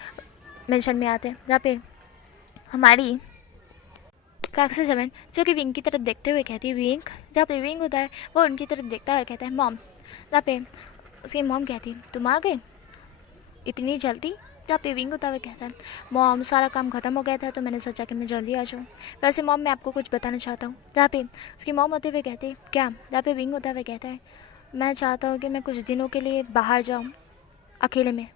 मेंशन में आते हैं जहाँ पे हमारी काक्सी 7 जो कि विंग की तरफ देखते हुए कहती है विंग। जहाँ पे विंग होता है वो उनकी तरफ देखता है और कहता है मॉम। जहाँ पे उसकी मॉम कहती है तुम आ गए इतनी जल्दी। जहाँ पे विंग होता हुआ कहता है मॉम सारा काम ख़त्म हो गया था तो मैंने सोचा कि मैं जल्दी आ जाऊँ। वैसे मॉम मैं आपको कुछ बताना चाहता हूँ। जहाँ पे उसकी मॉम होते हुए कहती है क्या। जहाँ पे विंग होता हुआ कहता है मैं चाहता हूँ कि मैं कुछ दिनों के लिए बाहर जाऊँ अकेले में।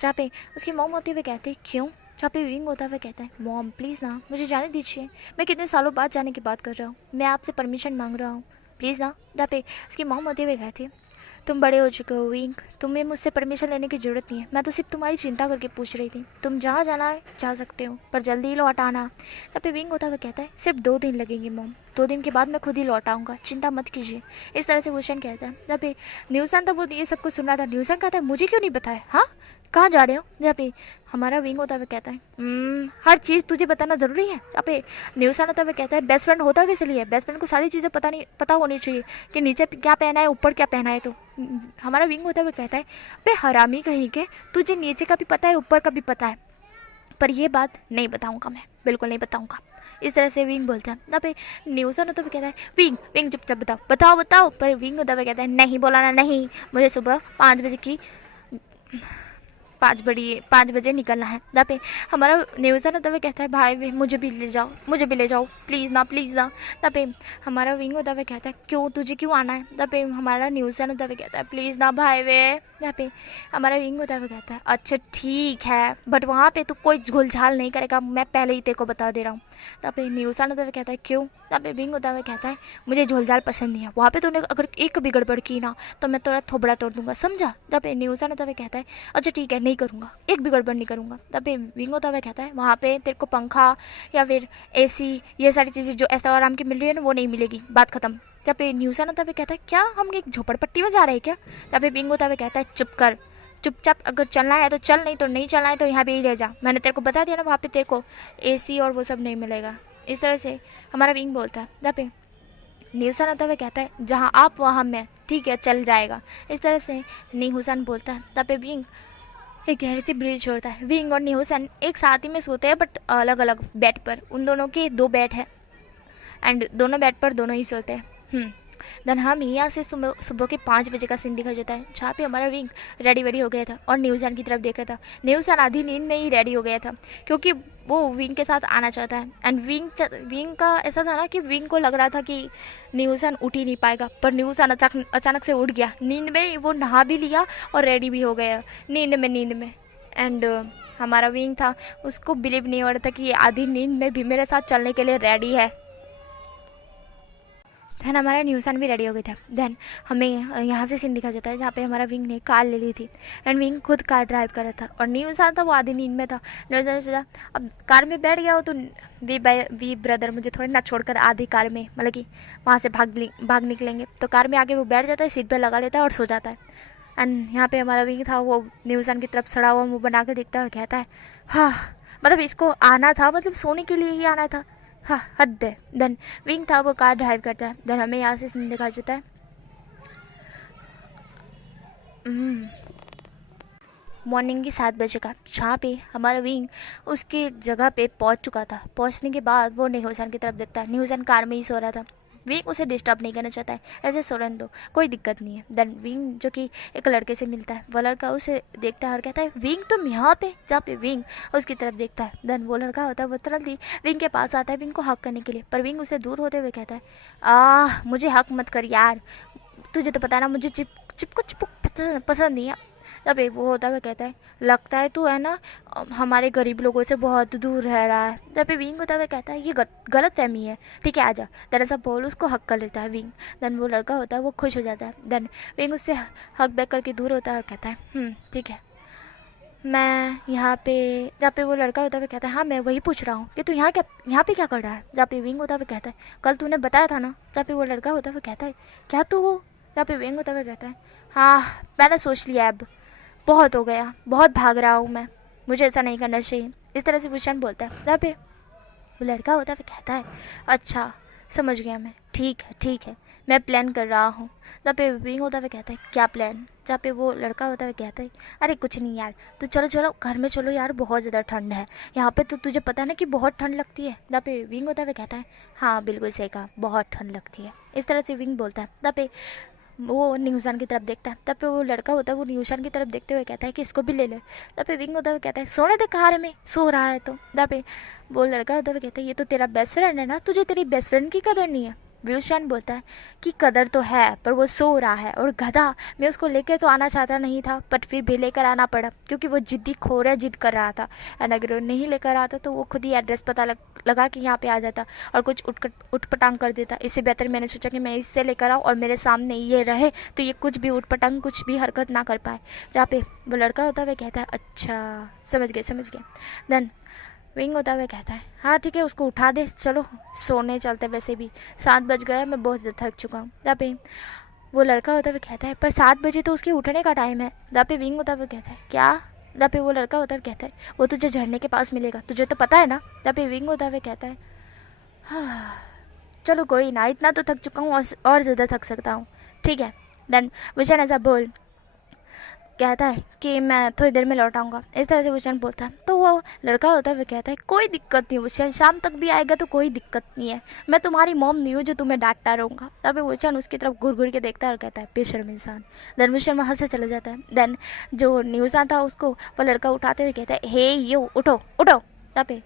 जहाँ पे उसकी मॉम होते हुए कहती है क्यों। जहाँ पे विंग होता हुआ कहता है मॉम प्लीज़ ना मुझे जाने दीजिए, मैं कितने सालों बाद जाने की बात कर रहा हूँ, मैं आपसे परमिशन मांग रहा हूँ प्लीज़ ना। जहाँ पे उसकी मॉम होते हुए कहती है तुम बड़े हो चुके हो विंग, तुम्हें मुझसे परमिशन लेने की ज़रूरत नहीं है, मैं तो सिर्फ तुम्हारी चिंता करके पूछ रही थी, तुम जहाँ जाना है जा सकते हो पर जल्दी ही लौट आना। जहाँ पे विंग होता हुआ कहता है सिर्फ 2 दिन लगेंगे मॉम, 2 दिन के बाद मैं खुद ही लौट आऊँगा, चिंता मत कीजिए। इस तरह से वुशन कहता है। जहाँ पे न्यूसन तो वो ये सब कुछ सुन रहा था। न्यूसन कहता है मुझे क्यों नहीं बताया, हाँ कहाँ जा रहे हो। जहाँ पे हमारा विंग होता हुआ कहता है हर चीज़ तुझे बताना ज़रूरी है। जहाँ पे न्यूसन होता हुआ कहता है बेस्ट फ्रेंड होता किस लिए, बेस्ट फ्रेंड को सारी चीज़ें पता होनी चाहिए कि नीचे क्या पहना है ऊपर क्या पहना है। तो हमारा विंग होता हुआ कहता है बे हरामी कहीं के, तुझे नीचे का भी पता है ऊपर का भी पता है, पर ये बात नहीं बताऊँगा, मैं बिल्कुल नहीं बताऊँगा। इस तरह से विंग बोलता है। ना पे न्यूसन होता हुआ कहता है विंग चुपचाप बताओ। पर विंग होता हुआ कहता है नहीं बोला ना, नहीं मुझे सुबह 5 बजे की पाँच बजे निकलना है। जहाँ पे हमारा न्यूज़ है ना, तभी कहता है भाई वे मुझे भी ले जाओ प्लीज़ ना तब पे हमारा विंग होता है कहता है क्यों, तुझे क्यों आना है। तब पे हमारा न्यूज़ है ना, तभी कहता है प्लीज़ ना भाई वे। जहाँ पे हमारा विंग होता है कहता है अच्छा ठीक है, बट वहाँ पे तो कोई झोलझाल नहीं करेगा, मैं पहले ही तेरे को बता दे रहा हूँ। तब पे न्यूज़ आना, तभी कहता है क्यों। तब पे विंग होता है कहता है मुझे झोलझाल पसंद नहीं है, वहाँ पे तूने अगर एक भी गड़बड़ की ना तो मैं तेरा थोबड़ा तोड़ दूंगा, समझा। तब पे न्यूज़ आना, तभी कहता है अच्छा ठीक है, नहीं करूँगा, एक भी गड़बड़ नहीं करूँगा। तब पे विंग होता हुआ कहता है वहाँ पे तेरे को पंखा या फिर एसी ये सारी चीज़ें जो ऐसा आराम की मिल रही है ना वो नहीं मिलेगी, बात खत्म। तब पे न्यूज़ आना, तभी कहता है क्या हम एक झोपड़पट्टी में जा रहे हैं क्या। तब पे विंग होता हुआ कहता है चुप कर, चुपचाप अगर चलना है तो चल, नहीं तो नहीं चलना है तो यहाँ पे ही रह जा, मैंने तेरे को बता दिया ना वहाँ पे तेरे को एसी और वो सब नहीं मिलेगा। इस तरह से हमारा विंग बोलता है। तब पे न्यूसन आता हुआ कहता है जहाँ आप वहाँ मैं, ठीक है चल जाएगा। इस तरह से न्यूसन बोलता है। तब पे विंग एक गहरी सी ब्रीज छोड़ता है। विंग और न्यूसन एक साथ ही में सोते हैं बट अलग अलग बेड पर, उन दोनों के 2 बेड है एंड दोनों बेड पर दोनों ही सोते हैं। देन हम यहाँ से सुबह के 5 बजे का सीन दिखा जाता है, जहाँ पे हमारा विंग रेडी वेडी हो गया था और न्यूज़न की तरफ देख रहा था। न्यूज़न आधी नींद में ही रेडी हो गया था क्योंकि वो विंग के साथ आना चाहता है एंड विंग का ऐसा था ना कि विंग को लग रहा था कि न्यूज़न उठ ही नहीं पाएगा, पर न्यूज़न अचानक से उठ गया। नींद में वो नहा भी लिया और रेडी भी हो गया नींद में एंड हमारा विंग था, उसको बिलीव नहीं हो रहा था कि ये आधी नींद में भी मेरे साथ चलने के लिए रेडी है। देन हमारा न्यूसन भी रेडी हो गया था। देन हमें यहाँ से सीन दिखा जाता है जहाँ पे हमारा विंग ने कार ले ली थी एंड विंग खुद कार ड्राइव कर रहा था और न्यूसन था वो आधी नींद में था। न्यूसन सोचा अब कार में बैठ गया हो तो वी ब्रदर मुझे थोड़े ना छोड़कर आधी कार में मतलब कि वहाँ से भाग निकलेंगे। तो कार में आके वो बैठ जाता है, सीट पर लगा लेता है और सो जाता है। एंड यहाँ पे हमारा विंग था वो न्यूसन की तरफ सड़ा हुआ मुँह बना के देखता है और कहता है हाँ मतलब इसको आना था, मतलब सोने के लिए ही आना था, हाँ हद है। देन विंग था वो कार ड्राइव करता है। देन हमें यहाँ से सीन दिखा जाता है मॉर्निंग की 7 बजे का, जहाँ पे हमारा विंग उसकी जगह पे पहुँच चुका था। पहुँचने के बाद वो न्यूसन की तरफ देखता है। न्यूसन कार में ही सो रहा था। विंग उसे डिस्टर्ब नहीं करना चाहता है, ऐसे सो रहने दो कोई दिक्कत नहीं है। देन विंग जो कि एक लड़के से मिलता है, वो लड़का उसे देखता है और कहता है विंग तुम यहाँ पे, जहाँ पे विंग उसकी तरफ देखता है। देन वो लड़का होता है वो तुरंत ही विंग के पास आता है विंग को हक करने के लिए, पर विंग उसे दूर होते हुए कहता है मुझे हक मत कर यार, तुझे तो पता है ना मुझे चिपको पसंद नहीं है। तब वो होता हुआ कहता है लगता है तू है ना हमारे गरीब लोगों से बहुत दूर रह रहा है। तब विंग होता हुआ कहता है ये गलत फहमी है, ठीक है आजा। देन ऐसा बोल उसको हक कर लेता है विंग। देन वो लड़का होता है वो खुश हो जाता है। देन विंग उससे हक बैक करके दूर होता है और कहता है ठीक है मैं यहाँ पे, जहाँ पे वो लड़का होता हुआ कहता है हाँ मैं वही पूछ रहा हूँ कि तू यहाँ पे क्या कर रहा है। जहाँ पे विंग होता हुआ कहता है कल तूने बताया था ना। जहाँ पे वो लड़का होता हुआ कहता है क्या तू हो। जहाँ पे विंग होता हुआ कहता है हाँ मैंने सोच लिया अब बहुत हो गया, बहुत भाग रहा हूँ मैं, मुझे ऐसा नहीं करना चाहिए। इस तरह से भूषण बोलता है। जहाँ पे वो लड़का होता है कहता है अच्छा समझ गया मैं, ठीक है मैं प्लान कर रहा हूँ। जहाँ पे विंग होता है कहता है क्या प्लान। जहाँ पे वो लड़का होता है कहता है अरे कुछ नहीं यार तो चलो घर में चलो यार, बहुत ज़्यादा ठंड है यहाँ पे, तो तुझे पता है ना कि बहुत ठंड लगती है। जहाँ पे विंग होता है कहता है हाँ बिल्कुल सही कहा, बहुत ठंड लगती है। इस तरह से विंग बोलता है। जहाँ पे वो न्यूसन की तरफ देखता है। तब पे वो लड़का होता है वो न्यूसन की तरफ देखते हुए कहता है कि इसको भी ले ले। तब पे विंग होता हुआ कहता है सोने दे कार में, सो रहा है तो। तब पे वो लड़का होता हुआ कहता है ये तो तेरा बेस्ट फ्रेंड है ना, तुझे तेरी बेस्ट फ्रेंड की कदर नहीं है। व्यूशन बोलता है कि कदर तो है पर वो सो रहा है और गधा, मैं उसको लेकर तो आना चाहता नहीं था बट फिर भी लेकर आना पड़ा क्योंकि वो जिद्दी खोर जिद कर रहा था। एंड अगर वो नहीं लेकर आता तो वो खुद ही एड्रेस पता लगा कि यहाँ पे आ जाता और कुछ उठपटांग कर देता। इससे बेहतर मैंने सोचा कि मैं इससे लेकर आऊँ और मेरे सामने ये रहे तो ये कुछ भी उठपटांग कुछ भी हरकत ना कर पाए। जहाँ पे वो लड़का होता है वह कहता है अच्छा समझ गए। देन विंग होता हुआ कहता है हाँ ठीक है उसको उठा दे, चलो सोने चलते, वैसे भी 7 बज गए, मैं बहुत ज़्यादा थक चुका हूँ। जहाँ पे वो लड़का होता हुआ कहता है पर 7 बजे तो उसके उठने का टाइम है। जहाँ पे विंग होता हुआ कहता है क्या। जहाँ पे वो लड़का होता हुआ कहता है वो तुझे झरने के पास मिलेगा, तुझे तो पता है ना। जहाँ पे विंग होता हुआ कहता है हाँ चलो कोई ना, इतना तो थक चुका हूँ और ज़्यादा थक सकता हूँ, ठीक है। देन विशन ऐसा बोल कहता है कि मैं थोड़ी देर में लौट आऊँगा, इस तरह से वुशन बोलता है। तो वो लड़का होता है वो कहता है कोई दिक्कत नहीं वुशन, शाम तक भी आएगा तो कोई दिक्कत नहीं है, मैं तुम्हारी मॉम नहीं हूँ जो तुम्हें डांटता रहूँगा। तभी वुशन उसकी तरफ घूर घूर के देखता है और कहता है बेशर्म इंसान। देन वुशन वहाँ से चला जाता है। देन जो न्यूज़ान था उसको वो लड़का उठाते हुए कहता है हे यो उठो उठो। तभी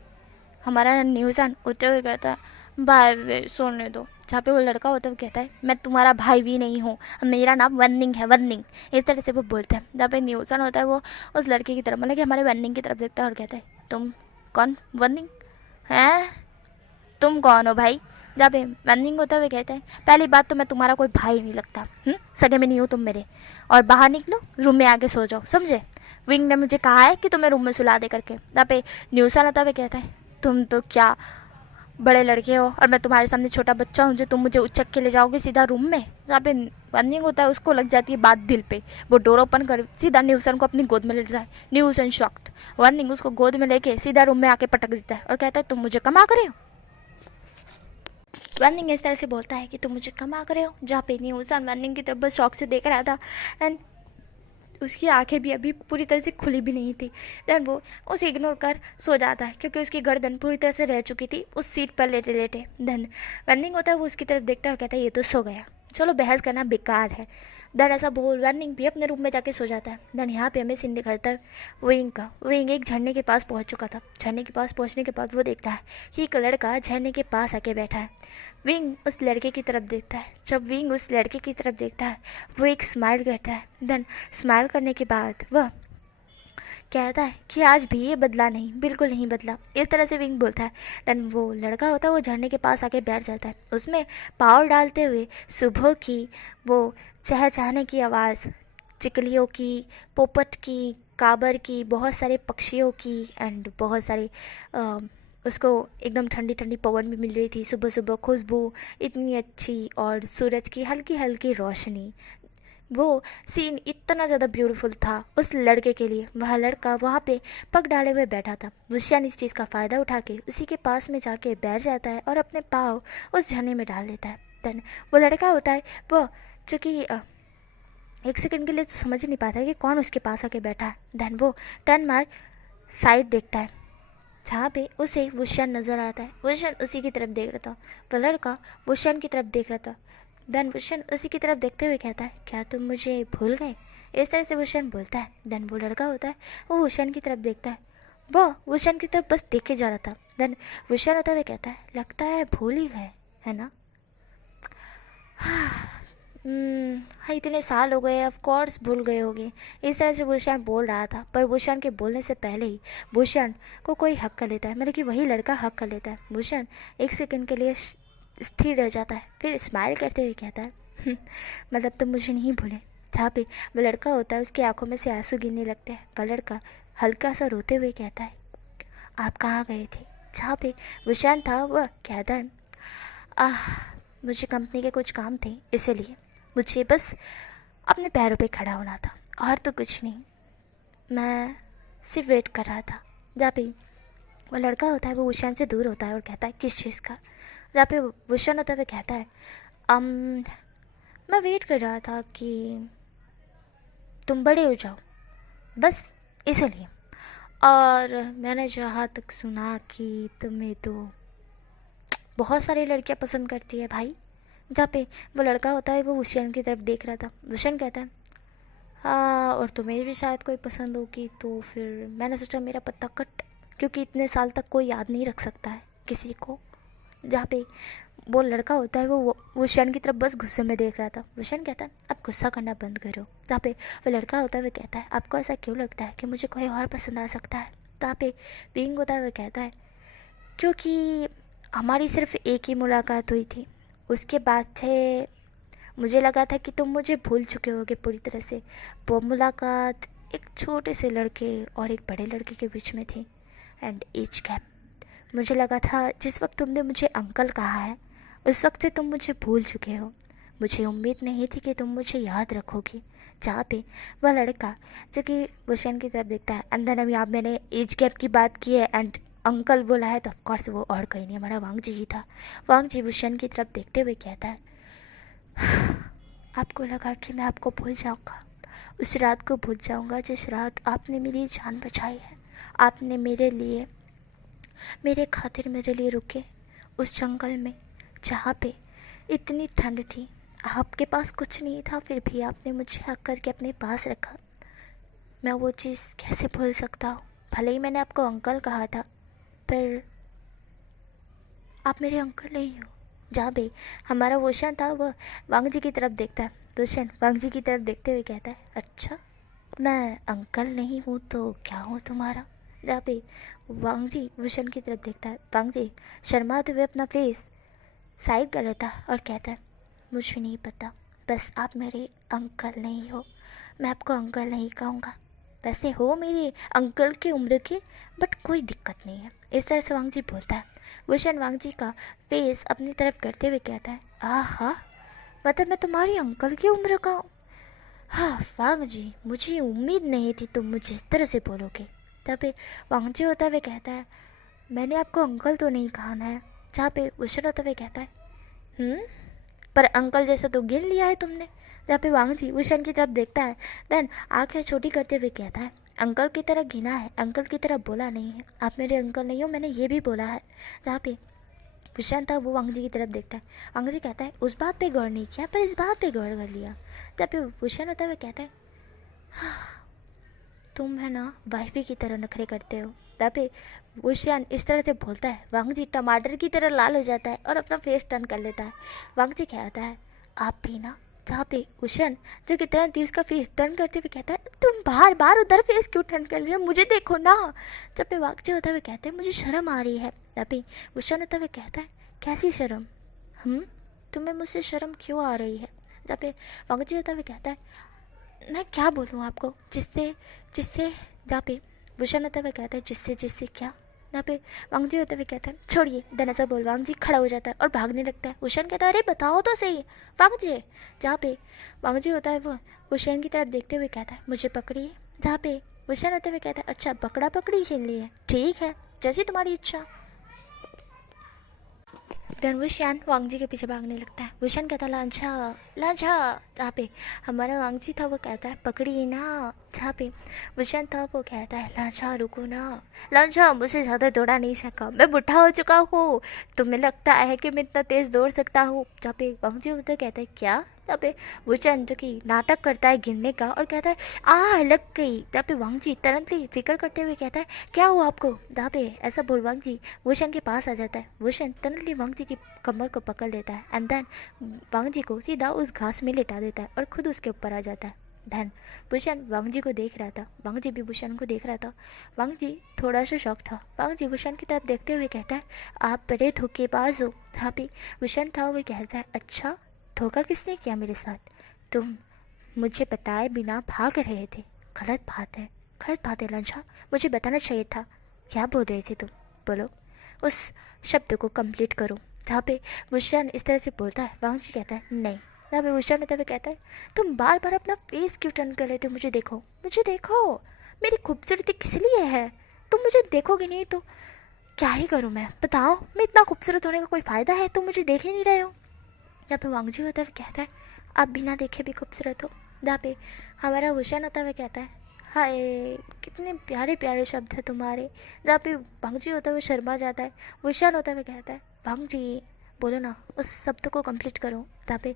हमारा न्यूज़ान उठते हुए कहता है भाई वे सोने दो। जहाँ पे वो लड़का होता है वो कहता है मैं तुम्हारा भाई भी नहीं हूँ, मेरा नाम वन्निंग है, वन्निंग, इस तरह से वो बोलते हैं। जहाँ पे न्यूज़न होता है वो उस लड़के की तरफ मतलब कि हमारे वन्निंग की तरफ देखता है और कहता है तुम कौन वन्निंग हैं, तुम कौन हो भाई। जहाँ पे वन्निंग होता है वो कहता है पहली बात तो मैं तुम्हारा कोई भाई नहीं लगता, सगे में नहीं हो तुम मेरे, और बाहर निकलो रूम में आके सो जाओ समझे। विंग ने मुझे कहा है कि तुम्हें रूम में सुला दे करके। जहाँ पे न्यूज़न होता है वो कहता है तुम तो क्या बड़े लड़के हो और मैं तुम्हारे सामने छोटा बच्चा हूँ जो तुम मुझे उचक के ले जाओगे सीधा रूम में। जहाँ पे वन्निंग होता है उसको लग जाती है बात दिल पे, वो डोर ओपन कर सीधा न्यूसन को अपनी गोद में ले लेता है। न्यूसन शॉक्ड, वन्निंग उसको गोद में लेके सीधा रूम में आके पटक देता है और कहता है तुम मुझे कमा करे हो। वन्निंग इस तरह से बोलता है कि तुम मुझे कमा करे हो। जहाँ पे न्यूसन वन्निंग की तरफ बस शौक से देख रहा था एंड उसकी आंखें भी अभी पूरी तरह से खुली भी नहीं थी। देन वो उसे इग्नोर कर सो जाता है क्योंकि उसकी गर्दन पूरी तरह से रह चुकी थी उस सीट पर लेटे लेटे। देन वन्निंग होता है वो उसकी तरफ देखता है और कहता है ये तो सो गया, चलो बहस करना बेकार है। देन ऐसा बोल वन्निंग भी अपने रूम में जाके सो जाता है। देन यहाँ पे हमें सीन दिखाता है विंग का। विंग एक झरने के पास पहुँच चुका था। झरने के पास पहुँचने के बाद वो देखता है कि एक लड़का झरने के पास आके बैठा है। विंग उस लड़के की तरफ देखता है। जब विंग उस लड़के की तरफ देखता है वो एक स्माइल करता है। देन स्माइल करने के बाद वह कहता है कि आज भी ये बदला नहीं, बिल्कुल नहीं बदला, इस तरह से विंग बोलता है। देन वो लड़का होता है वो झरने के पास आके बैठ जाता है। उसमें पाँव डालते हुए सुबह की वो चहचहाने की आवाज़, चिकलियों की, पोपट की, काबर की, बहुत सारे पक्षियों की एंड बहुत सारे उसको एकदम ठंडी ठंडी पवन भी मिल रही थी। सुबह सुबह खुशबू इतनी अच्छी और सूरज की हल्की हल्की रोशनी, वो सीन इतना ज़्यादा ब्यूटीफुल था उस लड़के के लिए। वह लड़का वहाँ पे पग डाले हुए बैठा था। वुशियान इस चीज़ का फ़ायदा उठा के उसी के पास में जाके बैठ जाता है और अपने पाँव उस झरने में डाल लेता है। देन वो लड़का होता है वो चूँकि एक सेकंड के लिए तो समझ ही नहीं पाता है कि कौन उसके पास आके बैठा है। देन वो टर्न मार साइड देखता है जहाँ पे उसे वुशियान नज़र आता है। वुशियान उसी की तरफ देख रहा था, वो लड़का वुशियान की तरफ देख रहा था। देन वुशियान उसी की तरफ देखते हुए कहता है क्या तुम मुझे भूल गए, इस तरह से वुशियान बोलता है। देन वो लड़का होता है वो वुशियान की तरफ देखता है, वो वुशियान की तरफ बस देखे जा रहा था। देन वुशियान होता हुआ कहता है लगता है भूल ही गए है ना। हाँ इतने साल हो गए, ऑफ कोर्स भूल गए होगे, इस तरह से वुशियान बोल रहा था। पर वुशियान के बोलने से पहले ही वुशियान को कोई हक कर लेता है, मतलब कि वही लड़का हक कर लेता है। वुशियान एक सेकंड के लिए स्थिर रह जाता है, फिर स्माइल करते हुए कहता है मतलब तुम मुझे नहीं भूले। जहाँ पे वो लड़का होता है उसकी आंखों में से आंसू गिरने लगते हैं। वह लड़का हल्का सा रोते हुए कहता है आप कहाँ गए थे। जहाँ पे वुशियान था वह कहता है मुझे कंपनी के कुछ काम थे, इसलिए मुझे बस अपने पैरों पे खड़ा होना था और तो कुछ नहीं, मैं सिर्फ वेट कर रहा था। जहाँ पे वो लड़का होता है वो वुशियान से दूर होता है और कहता है किस चीज़ का। जहाँ पे वुशियान होता है वो कहता है मैं वेट कर रहा था कि तुम बड़े हो जाओ, बस इसलिए। और मैंने जहाँ तक सुना कि तुम्हें तो बहुत सारी लड़कियाँ पसंद करती है भाई। जहाँ पे वो लड़का होता है वो वुशियान की तरफ देख रहा था। वुशियान कहता है हाँ और तुम्हें भी शायद कोई पसंद होगी, तो फिर मैंने सोचा मेरा पत्ता कट, क्योंकि इतने साल तक कोई याद नहीं रख सकता है किसी को। जहाँ पे वो लड़का होता है वो वुशियान की तरफ बस गुस्से में देख रहा था। वुशियान कहता है अब गुस्सा करना बंद करो। जहाँ पे वो लड़का होता है वो कहता है आपको ऐसा क्यों लगता है कि मुझे कोई और पसंद आ सकता है। जहाँ पे विंग होता है वो कहता है क्योंकि हमारी सिर्फ एक ही मुलाकात हुई थी, उसके बाद से मुझे लगा था कि तुम मुझे भूल चुके होगे पूरी तरह से। वो मुलाकात एक छोटे से लड़के और एक बड़े लड़के के बीच में थी एंड एज गैप। मुझे लगा था जिस वक्त तुमने मुझे अंकल कहा है उस वक्त से तुम मुझे भूल चुके हो। मुझे उम्मीद नहीं थी कि तुम मुझे याद रखोगी। जहाँ पे वह लड़का जो कि वुशियान की तरफ देखता है, अंदर अब यहाँ मैंने एज गैप की बात की है एंड अंकल बोला है तो ऑफकोर्स वो और कहीं नहीं हमारा वांग जी ही था। वांग जी वुशियान की तरफ देखते हुए कहता है आपको लगा कि मैं आपको भूल जाऊँगा, उस रात को भूल जाऊंगा जिस रात आपने मेरी जान बचाई है। आपने मेरे लिए, मेरे खातिर मेरे लिए रुके उस जंगल में जहाँ पे इतनी ठंड थी। आपके पास कुछ नहीं था, फिर भी आपने मुझे हक करके अपने पास रखा। मैं वो चीज़ कैसे भूल सकता हूँ। भले ही मैंने आपको अंकल कहा था, पर आप मेरे अंकल नहीं हो। जहाँ भी हमारा वोशन था वो वांग जी की तरफ देखता है। दुष्यंत वांग जी की तरफ देखते हुए कहता है, अच्छा मैं अंकल नहीं हूँ तो क्या हूँ तुम्हारा। जहाँ पे वांग जी वोशन की तरफ देखता है। वांग जी शर्माते हुए अपना फेस साइड कर लेता है और कहता है, मुझे नहीं पता, बस आप मेरे अंकल नहीं हो। मैं आपको अंकल नहीं कहूँगा, वैसे हो मेरे अंकल की उम्र के, बट कोई दिक्कत नहीं है। इस तरह से वांग जी बोलता है। वुशन वांग जी का फेस अपनी तरफ करते हुए कहता है, आहा, मतलब मैं तुम्हारी अंकल की उम्र का हूँ। हाँ वांग जी, मुझे उम्मीद नहीं थी तुम मुझे इस तरह से बोलोगे। तब वांग जी होता हुए कहता है, मैंने आपको अंकल तो नहीं कहा ना है। जहाँ पे वुशन होता हुए कहता है, पर अंकल जैसा तो गिन लिया है तुमने। जहाँ पे वांग जी वुशन की तरफ देखता है, देन आंखें छोटी करते हुए कहता है, अंकल की तरह गिना है, अंकल की तरह बोला नहीं है। आप मेरे अंकल नहीं हो, मैंने ये भी बोला है। जहाँ पे वुशन था वो वांग जी की तरफ देखता है। वांग जी कहता है, उस बात पे गौर नहीं किया पर इस बात पे गौर कर लिया। जहाँ पे वुशन होता हुआ कहता है, हाँ, तुम है ना वाइफी की तरह नखरे करते हो। तब पे वुशन इस तरह से बोलता है। वांग जी टमाटर की तरह लाल हो जाता है और अपना फेस टर्न कर लेता है। वांग जी कहता है, आप भी ना। जहाँ पे वुशन जो कि तरह थी उसका फेस टर्न करते हुए कहता है, तुम बार बार उधर फेस क्यों टर्न कर रही हो, मुझे देखो ना। जब पे वांग जी होता हुआ कहते हैं, मुझे शर्म आ रही है। तब पे वुशन होता हुआ कहता है, कैसी शर्म, तुम्हें मुझसे शर्म क्यों आ रही है। जब पे वांग जी होता हुआ कहता है, मैं क्या बोलूँ आपको, जिससे जिससे। जहाँ पे वुशन होता हुआ कहता है, जिससे जिससे क्या। यहाँ पे वांग जी होते हुए कहता है, छोड़िए। देन ऐसा बोल वांग जी खड़ा हो जाता है और भागने लगता है। वुशन कहता है, अरे बताओ तो सही वांग जी। जहाँ पे वांग जी होता है वो वुशन की तरफ देखते हुए कहता है, मुझे पकड़िए। जहाँ पे वुशन होते हुए कहता है, अच्छा पकड़ा पकड़ी खेल रही है, ठीक है जैसी तुम्हारी इच्छा। देन वुशन वांग जी के पीछे भागने लगता है। वुशन कहता है, लांछा लांछा। जहाँ पे हमारा वांग जी था वो कहता है, पकड़ी ना। जहाँ पे वुशन था वो कहता है, लांछा रुको ना। लांछा मुझसे ज़्यादा दौड़ा नहीं सका, मैं बुढ़ा हो चुका हूँ, तुम्हें लगता है कि मैं इतना तेज़ दौड़ सकता हूँ। जहाँ पे वांग जी उधर कहता है, क्या। जहाँ पे वुशन जो कि नाटक करता है गिरने का और कहता है, लग गई। जहाँ पे वांग जी तुरंत फिक्र करते हुए कहता है, क्या हुआ आपको। जहाँ पे ऐसा बोल वांग जी वुशन के पास आ जाता है। वुशन तुरंत वांग जी की कमर को पकड़ लेता है एंड देन वांग जी को सीधा उस घास में लेटा देता है और खुद उसके ऊपर आ जाता है। धन वुशन वांग जी को देख रहा था, वांग जी भी वुशन को देख रहा था। वांग जी थोड़ा सा शौक था। वांग जी वुशन की तरफ देखते हुए कहता है, आप बड़े धोखेबाज हो। हाँ भी वुशन था वो कहता है, अच्छा धोखा किसने किया मेरे साथ, तुम मुझे बताए बिना भाग रहे थे। गलत बात है, गलत बात है लांछा, मुझे बताना चाहिए था। क्या बोल रहे थे तुम, बोलो, उस शब्द को कंप्लीट करो। जहाँ पे वुशन इस तरह से बोलता है, वांग जी कहता है, नहीं। जहाँ पे वुशन होता है कहता है, तुम बार बार अपना फेस क्यों टर्न कर लेते हो, मुझे देखो, मुझे देखो, मेरी खूबसूरती किस लिए है, तुम मुझे देखोगे नहीं तो क्या ही करूँ मैं, बताओ, मैं इतना खूबसूरत होने का कोई फ़ायदा है, तुम मुझे देख ही नहीं रहे हो। जहाँ पे वांग जी होता है कहता है, आप बिना देखे भी खूबसूरत हो। जहाँ पे हमारा वुशन होता है कहता है, हाय कितने प्यारे प्यारे शब्द है तुम्हारे। जहाँ पे वांग जी होता है वो शर्मा जाता है। वुशन होता है कहता है, वांग जी बोलो ना, उस शब्द को कंप्लीट करो। जहाँ पे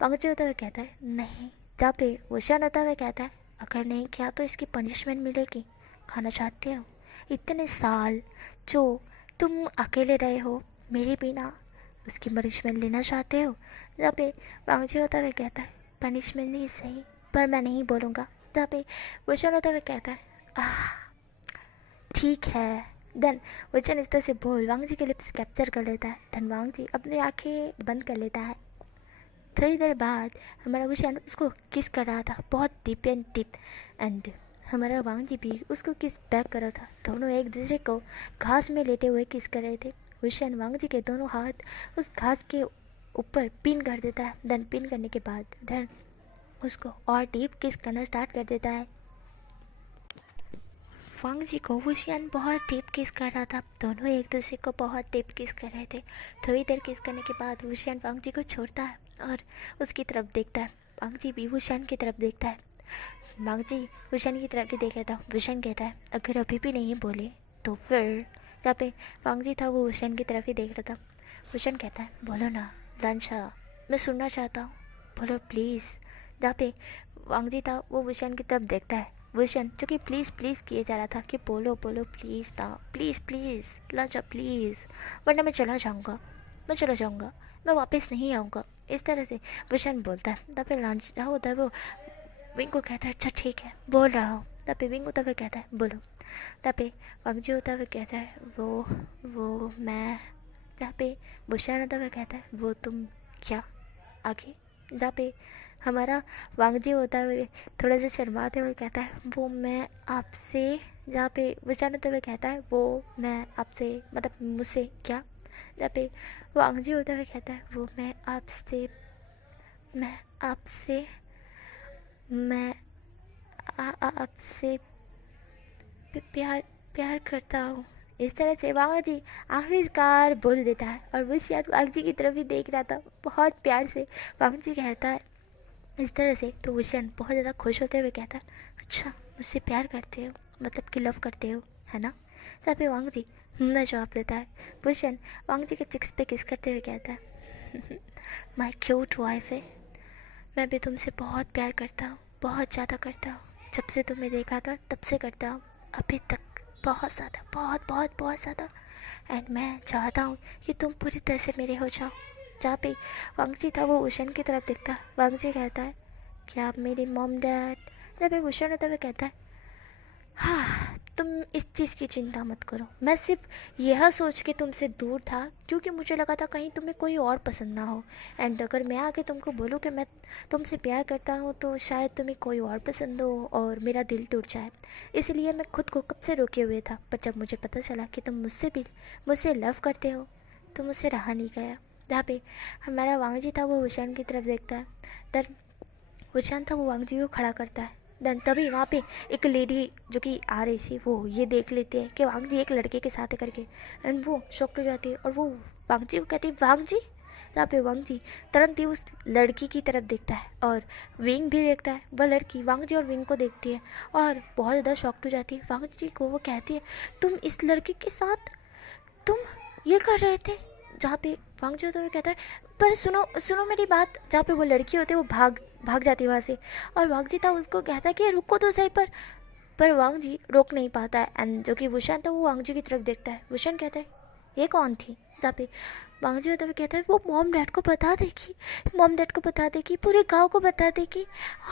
वांग जी होता है कहता है, नहीं। जहाँ पे वुशन होता है कहता है, अगर नहीं किया तो इसकी पनिशमेंट मिलेगी, खाना चाहते हो। इतने साल जो तुम अकेले रहे हो मेरे बिना, उसकी पनिशमेंट लेना चाहते हो। जहाँ पे वांग जी होता है कहता है, पनिशमेंट नहीं सही पर मैं नहीं बोलूँगा। जहाँ पे वुशन होता है कहता है, ठीक है। देन वुशन इस तरह से बोल वांग जी के लिप्स कैप्चर कर लेता है। देन वांग जी अपनी आंखें बंद कर लेता है। थोड़ी देर बाद हमारा वुशन उसको किस कर रहा था, बहुत डीप एंड डीप, एंड हमारा वांग जी भी उसको किस बैक कर रहा था। दोनों एक दूसरे को घास में लेटे हुए किस कर रहे थे। वुशन वांग जी के दोनों हाथ उस घास के ऊपर पिन कर देता है। देन पिन करने के बाद देन उसको और डीप किस करना स्टार्ट कर देता है। वांग जी को वुशन बहुत डीप किस कर रहा था, दोनों एक दूसरे को बहुत डीप किस कर रहे थे। थोड़ी देर किस करने के बाद वुशन वांग जी को छोड़ता है और उसकी तरफ देखता है। वांग जी भी वुशन की तरफ देखता है। वांगजी भूषण की तरफ भी देख रहा था। भूषण कहता है अगर अभी भी नहीं बोले तो फिर। जहाँ पे वांगजी था वो भूषण की तरफ ही देख रहा था। भूषण कहता है बोलो ना लांछा, मैं सुनना चाहता हूँ, बोलो प्लीज़। जहाँ पे वांगजी था वो भूषण की तरफ देखता है। भूषण जो कि प्लीज़ प्लीज़ किए जा रहा था कि बोलो बोलो प्लीज़ ना, प्लीज़ प्लीज़ लांछा प्लीज़, वरना मैं चला जाऊँगा, मैं चला जाऊँगा, मैं वापस नहीं आऊँगा, इस तरह से भूषण बोलता है। तब पे लांछा होता है वो विंग को कहता है अच्छा ठीक है बोल रहा हूँ। तब पे विंग होता हुआ कहता है बोलो। तब पे वांगजी होता हुआ कहता है वो मैं। जहाँ पे भूषण होता हुआ कहता है वो तुम क्या आगे। जहाँ पे हमारा वांगजी होता हुआ थोड़ा सा शर्माते हुए कहता है वो मैं आपसे। जहाँ पे भूषण होता हुआ कहता है वो मैं आपसे मतलब मुझसे क्या। जहाँ पे वांगजी होता हुआ कहता है वो मैं आपसे मैं आपसे प्यार प्यार करता हूँ। इस तरह से वांगजी आखिरकार बोल देता है। और वो शायद वांगजी की तरफ ही देख रहा था बहुत प्यार से। वांगजी कहता है इस तरह से तो भूषण बहुत ज़्यादा खुश होते हुए कहता है अच्छा मुझसे प्यार करते हो, मतलब कि लव करते हो है ना। तब पे वांगजी मैं जवाब देता है। भूषण वांगजी के चिक्स पे किस करते हुए कहता है माय क्यूट वाइफ है, मैं भी तुमसे बहुत प्यार करता हूँ, बहुत ज़्यादा करता हूँ। जब से तुम्हें देखा था तब से करता हूँ, अभी तक बहुत ज़्यादा, बहुत बहुत बहुत ज़्यादा। एंड मैं चाहता हूँ कि तुम पूरी तरह से मेरे हो जाओ। जहाँ पे वांगजी था वो भूषण की तरफ देखता है। वांगजी कहता है क्या आप मेरी मॉम डैड। जब भी भूषण होता है वो कहता है हाँ तुम इस चीज़ की चिंता मत करो, मैं सिर्फ यह सोच के तुमसे दूर था क्योंकि मुझे लगा था कहीं तुम्हें कोई और पसंद ना हो। एंड अगर मैं आके तुमको बोलूँ कि मैं तुमसे प्यार करता हूँ तो शायद तुम्हें कोई और पसंद हो और मेरा दिल टूट जाए। इसलिए मैं खुद को कब से रोके हुए था, पर जब मुझे पता चला कि तुम मुझसे लव करते हो तो मुझसे रहा नहीं गया। जहाँ पे हमारा वांगजी था वो भूषण की तरफ देखता है। तब भूषण था वो वांगजी को खड़ा करता है। देन तभी वहाँ पे एक लेडी जो कि आ रही थी वो ये देख लेती है कि वांगजी एक लड़के के साथ है करके। एंड वो शॉक्ड हो जाती है और वो वांगजी को कहती है वांगजी। यहाँ पे वांगजी तुरंत ही उस लड़की की तरफ देखता है और विंग भी देखता है। वह लड़की वांगजी और विंग को देखती है और बहुत ज़्यादा शॉक्ड हो जाती है। वांगजी को वो कहती है तुम इस लड़के के साथ तुम ये कर रहे थे। जहाँ पे वांगजी होता हुआ कहता है पर सुनो मेरी बात। जहाँ पे वो लड़की होती है वो भाग जाती है वहाँ से। और वांगजी था उसको कहता है कि रुको तो सही, पर वांगजी रोक नहीं पाता है। एंड जो कि भूषण था वो वांगजी की तरफ देखता है। भूषण कहता है ये कौन थी। जहाँ पे वांगजी होता हुआ कहता है वो मॉम डैड को बता देगी, पूरे गाँव को बता देगी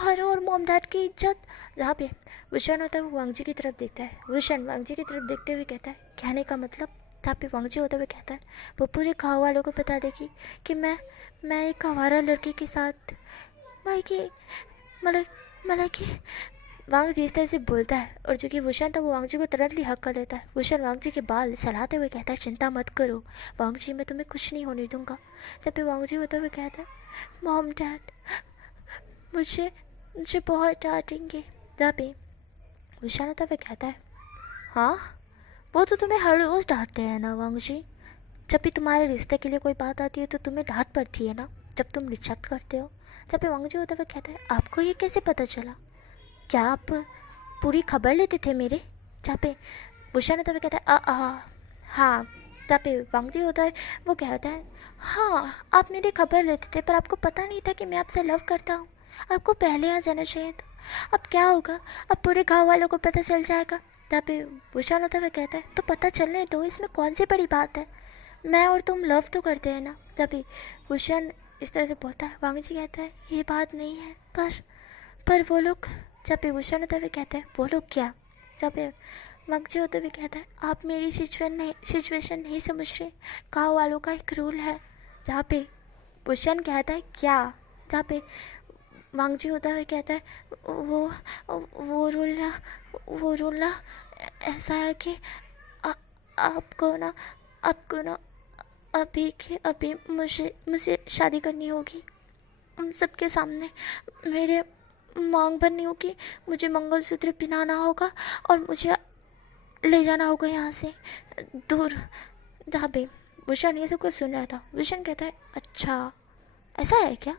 और मॉम डैड की इज्जत। जहाँ पे भूषण होता है वो वांगजी की तरफ देखता है। भूषण वांगजी की तरफ देखते हुए कहता है कहने का मतलब। जहाँ पे वांगजी होते हुए कहता है वो पूरे गाँव वालों को बता देगी कि मैं एक आवारा लड़के के साथ मतलब कि वांगजी इस तरह से बोलता है। और जो कि भूषण था वो वांगजी को तुरंत ही हक कर लेता है। भूषण वांगजी के बाल सहलाते हुए कहता है चिंता मत करो वांगजी, मैं तुम्हें कुछ नहीं होने दूंगा। जब भी वांगजी होते हुए कहता है मॉम डैड मुझे बहुत डांटेंगे। जहाँ पे भूषण होता हुआ कहता है हाँ वो तो तुम्हें हर रोज़ डांटते हैं ना वांगजी, जब भी तुम्हारे रिश्ते के लिए कोई बात आती है तो तुम्हें डांट पड़ती है ना जब तुम रिजेक्ट करते हो। जब भी वांगजी होता हुआ कहता है आपको ये कैसे पता चला, क्या आप पूरी खबर लेते थे मेरे। जहाँ पे भूषण होता हुआ कहता है हाँ। जहाँ पे वांगजी होता है वो कहता है हाँ आप मेरी खबर लेते थे पर आपको पता नहीं था कि मैं आपसे लव करता हूँ, आपको पहले आ जाना चाहिए था। अब क्या होगा, अब पूरे गाँव वालों को पता चल जाएगा। जहाँ पे भूषण होता हुआ कहता है तो पता चलने दो, इसमें कौन सी बड़ी बात है, मैं और तुम लव तो करते हैं ना। तभी भूषण इस तरह से बोलता है। वांगजी कहता है ये बात नहीं है पर वो लोग। जब भी भूषण होते हुए कहते हैं वो लोग क्या। जब भी वांगजी होते हुए कहता है आप मेरी सिचुएशन नहीं समझ रहे, गाँव वालों का एक रूल है। जहाँ पे भूषण कहता है क्या। जहाँ पे वांगजी होता हुआ कहता है वो रूल ना ऐसा है कि आपको ना अभी मुझे शादी करनी होगी, उन सबके सामने मेरे मांग भरनी होगी, मुझे मंगलसूत्र पहनाना होगा और मुझे ले जाना होगा यहाँ से दूर। जहाँ पे भूषण ये सब कुछ सुन रहा था। भूषण कहता है अच्छा ऐसा है क्या,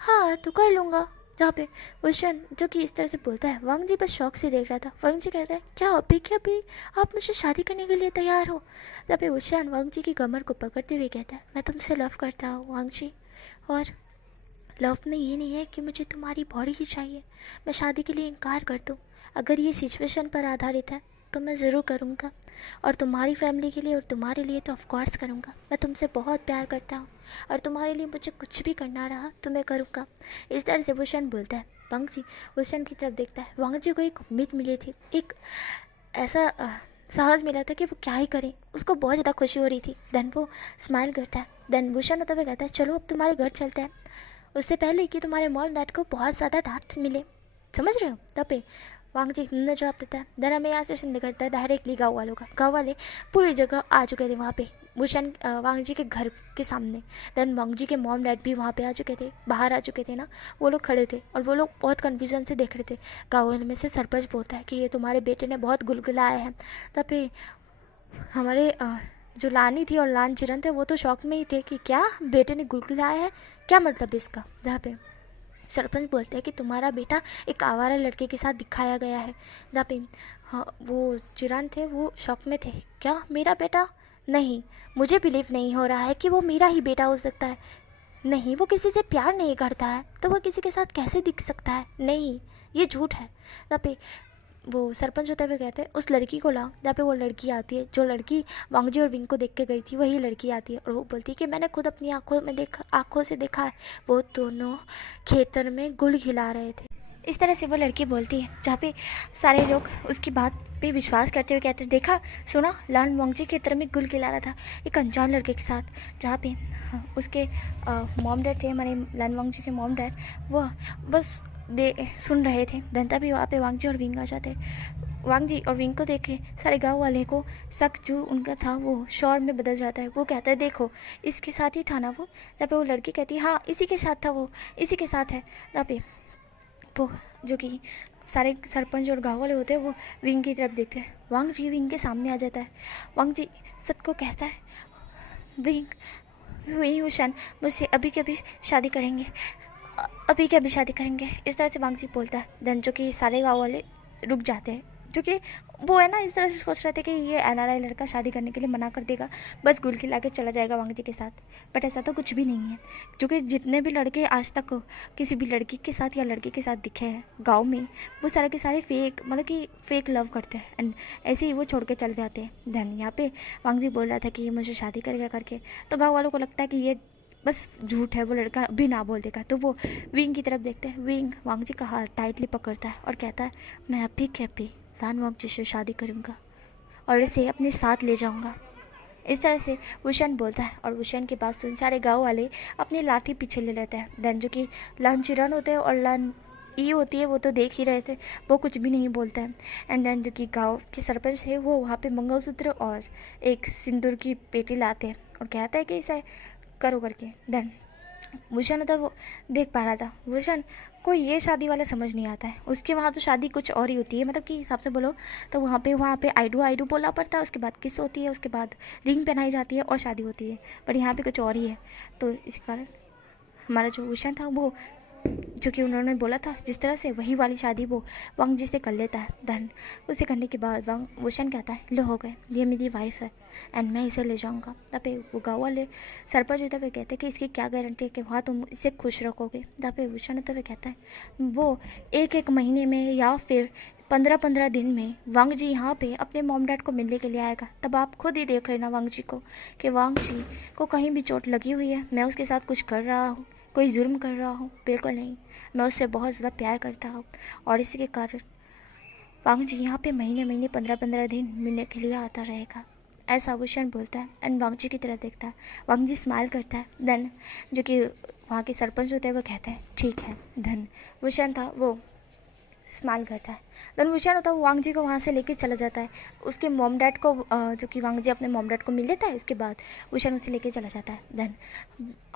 हाँ तो कर लूँगा। जहाँ पे वुशन जो कि इस तरह से बोलता है, वांग जी बस शौक से देख रहा था। वांग जी कहता है, क्या अभी के अभी आप मुझसे शादी करने के लिए तैयार हो? जहाँ पे वुशन वांग जी की कमर को पकड़ते हुए कहता है, मैं तुमसे लव करता हूँ वांग जी, और लव में ये नहीं है कि मुझे तुम्हारी बॉडी ही चाहिए। मैं शादी के लिए इनकार कर दूँ, अगर ये सिचुएशन पर आधारित है तो मैं ज़रूर करूँगा, और तुम्हारी फैमिली के लिए और तुम्हारे लिए तो ऑफकोर्स करूँगा। मैं तुमसे बहुत प्यार करता हूँ और तुम्हारे लिए मुझे कुछ भी करना रहा तो मैं करूँगा। इस तरह से भूषण बोलता है। वांग जी भूषण की तरफ देखता है। वांग जी को एक उम्मीद मिली थी, एक ऐसा साहस मिला था कि वो क्या ही करें, उसको बहुत ज़्यादा खुशी हो रही थी। देन वो स्माइल करता है। देन भूषण होता हुआ कहता है, चलो अब तुम्हारे घर चलते हैं, उससे पहले कि तुम्हारे मॉम डैड को बहुत ज़्यादा डांट मिले, समझ रहे हो? तब पे वांग जी ने जवाब देता है, देन हमें यहाँ स्टेशन दिखाता है डायरेक्टली गाँव वालों का। गाँव वाले पूरी जगह आ चुके थे वहाँ पे भूषण वांग जी के घर के सामने। देन वांग जी के मॉम डैड भी वहाँ पे आ चुके थे, बाहर आ चुके थे ना, वो लोग खड़े थे और वो लोग बहुत कन्फ्यूजन से देख रहे थे। गाँव वाले में से सरपंच बोलता है कि ये तुम्हारे बेटे ने बहुत गुलगुलाए हैं। तब पे हमारे जो लानी थी और लान चिरन थे वो तो शौक में ही थे कि क्या बेटे ने गुलगुलाया है, क्या मतलब इसका? जहाँ पे सरपंच बोलते हैं कि तुम्हारा बेटा एक आवारा लड़के के साथ दिखाया गया है। जहाँ पे हाँ वो चिरान थे वो शौक में थे, क्या मेरा बेटा? नहीं, मुझे बिलीव नहीं हो रहा है कि वो मेरा ही बेटा हो सकता है। नहीं, वो किसी से प्यार नहीं करता है तो वो किसी के साथ कैसे दिख सकता है? नहीं, ये झूठ है। जहाँ पे वो सरपंच होते हुए कहते हैं, उस लड़की को लाओ। जहाँ पे वो लड़की आती है, जो लड़की वांगजी और विंग को देख के गई थी वही लड़की आती है और वो बोलती है कि मैंने खुद अपनी आँखों से देखा है, वो दोनों खेतर में गुल खिला रहे थे। इस तरह से वो लड़की बोलती है, जहाँ पे सारे लोग उसकी बात पे विश्वास करते हुए कहते हैं, देखा सुना, लान वांगजी खेतर में गुल खिला रहा था एक अनजान लड़के के साथ। जहाँ पे उसके मॉम डैड थे, हमारे लान वांगजी के मॉम डैड, वो बस सुन रहे थे। धनता भी वहाँ पे वांगजी और विंग आ जाते। वांगजी और विंग को देख के सारे गांव वाले को शक जो उनका था वो शौर में बदल जाता है। वो कहता है, देखो इसके साथ ही था ना वो? जहाँ पे वो लड़की कहती है, हाँ इसी के साथ था, वो इसी के साथ है। जहाँ पे वो जो कि सारे सरपंच और गाँव वाले होते हैं वो विंग की तरफ देखते हैं। वांग जी विंग के सामने आ जाता है। वांग जी सबको कहता है, विंग विंग हुसैन मुझसे अभी के अभी शादी करेंगे, अभी के अभी शादी करेंगे। इस तरह से वांग जी बोलता है। देन जो कि सारे गाँव वाले रुक जाते हैं, जो कि वो है ना इस तरह से सोच रहे थे कि ये एनआरआई लड़का शादी करने के लिए मना कर देगा, बस गुल खिला के चला जाएगा वांग जी के साथ। बट ऐसा तो कुछ भी नहीं है, क्योंकि जितने भी लड़के आज तक किसी भी लड़की के साथ या लड़के के साथ दिखे हैं गाँव में, वो सारे के सारे फेक, मतलब कि फेक लव करते हैं एंड ऐसे ही वो छोड़ के चले जाते हैं। देन यहाँ पे वांग जी बोल रहा था कि ये मुझे शादी करेगा करके, तो गाँव वालों को लगता है कि ये बस झूठ है, वो लड़का भी ना बोल देगा। तो वो विंग की तरफ देखते हैं। विंग वांग जी का हाथ टाइटली पकड़ता है और कहता है, मैं अभी के अभी लान वांग जी से शादी करूँगा और इसे अपने साथ ले जाऊँगा। इस तरह से वुशन बोलता है और वुशन की बात सुन सारे गाँव वाले अपनी लाठी पीछे ले लेते हैं। देन जो कि लान चिरन होते हैं और लान ई होती है वो तो देख ही रहे थे, वो कुछ भी नहीं बोलते हैं। एंड देन जो कि गाँव के सरपंच थे वो वहाँ पे मंगलसूत्र और एक सिंदूर की पेटी लाते हैं और कहते हैं कि इसे करो करके। देन भूषण होता वो देख पा रहा था, भूषण को ये शादी वाला समझ नहीं आता है। उसके वहाँ तो शादी कुछ और ही होती है, मतलब कि हिसाब से बोलो तो वहाँ पे आई डू बोलना पड़ता है, उसके बाद किस होती है, उसके बाद रिंग पहनाई जाती है और शादी होती है। पर यहाँ पे कुछ और ही है। तो इसी कारण हमारा जो भूषण था वो जो कि उन्होंने बोला था जिस तरह से वही वाली शादी वो वांग जी से कर लेता है। धन उसे करने के बाद वांग वुशन कहता है, लो हो गए, ये मेरी वाइफ है एंड मैं इसे ले जाऊंगा। तब पे वो गाँव वाले सरपंच होते हुए कहते हैं कि इसकी क्या गारंटी है कि वहाँ तुम इसे खुश रखोगे। तब पे वुशन होते हुए कहता है, वो एक महीने में या फिर 15 दिन में वांग जी यहाँ पे अपने मॉम डैड को मिलने के लिए आएगा। तब आप खुद ही देख लेना वांग जी को कि वांग जी को कहीं भी चोट लगी हुई है, मैं उसके साथ कुछ कर रहा हूँ, कोई जुर्म कर रहा हूँ, बिल्कुल नहीं। मैं उससे बहुत ज़्यादा प्यार करता हूँ और इसी के कारण वांग जी यहाँ पे महीने 15 दिन मिलने के लिए आता रहेगा। ऐसा वुशन बोलता है एंड वांग जी की तरफ देखता है। वांग जी स्माइल करता है। देन जो कि वहाँ के सरपंच होते हैं वो कहते हैं, ठीक है। धन वुशन था वो स्माइल करता है। देन वुशन होता है वो वांग जी को वहाँ से लेके चला जाता है। उसके मॉम डैड को जो कि वांग जी अपने मॉम डैड को मिल लेता है, उसके बाद वुशन उसे लेके चला जाता है। देन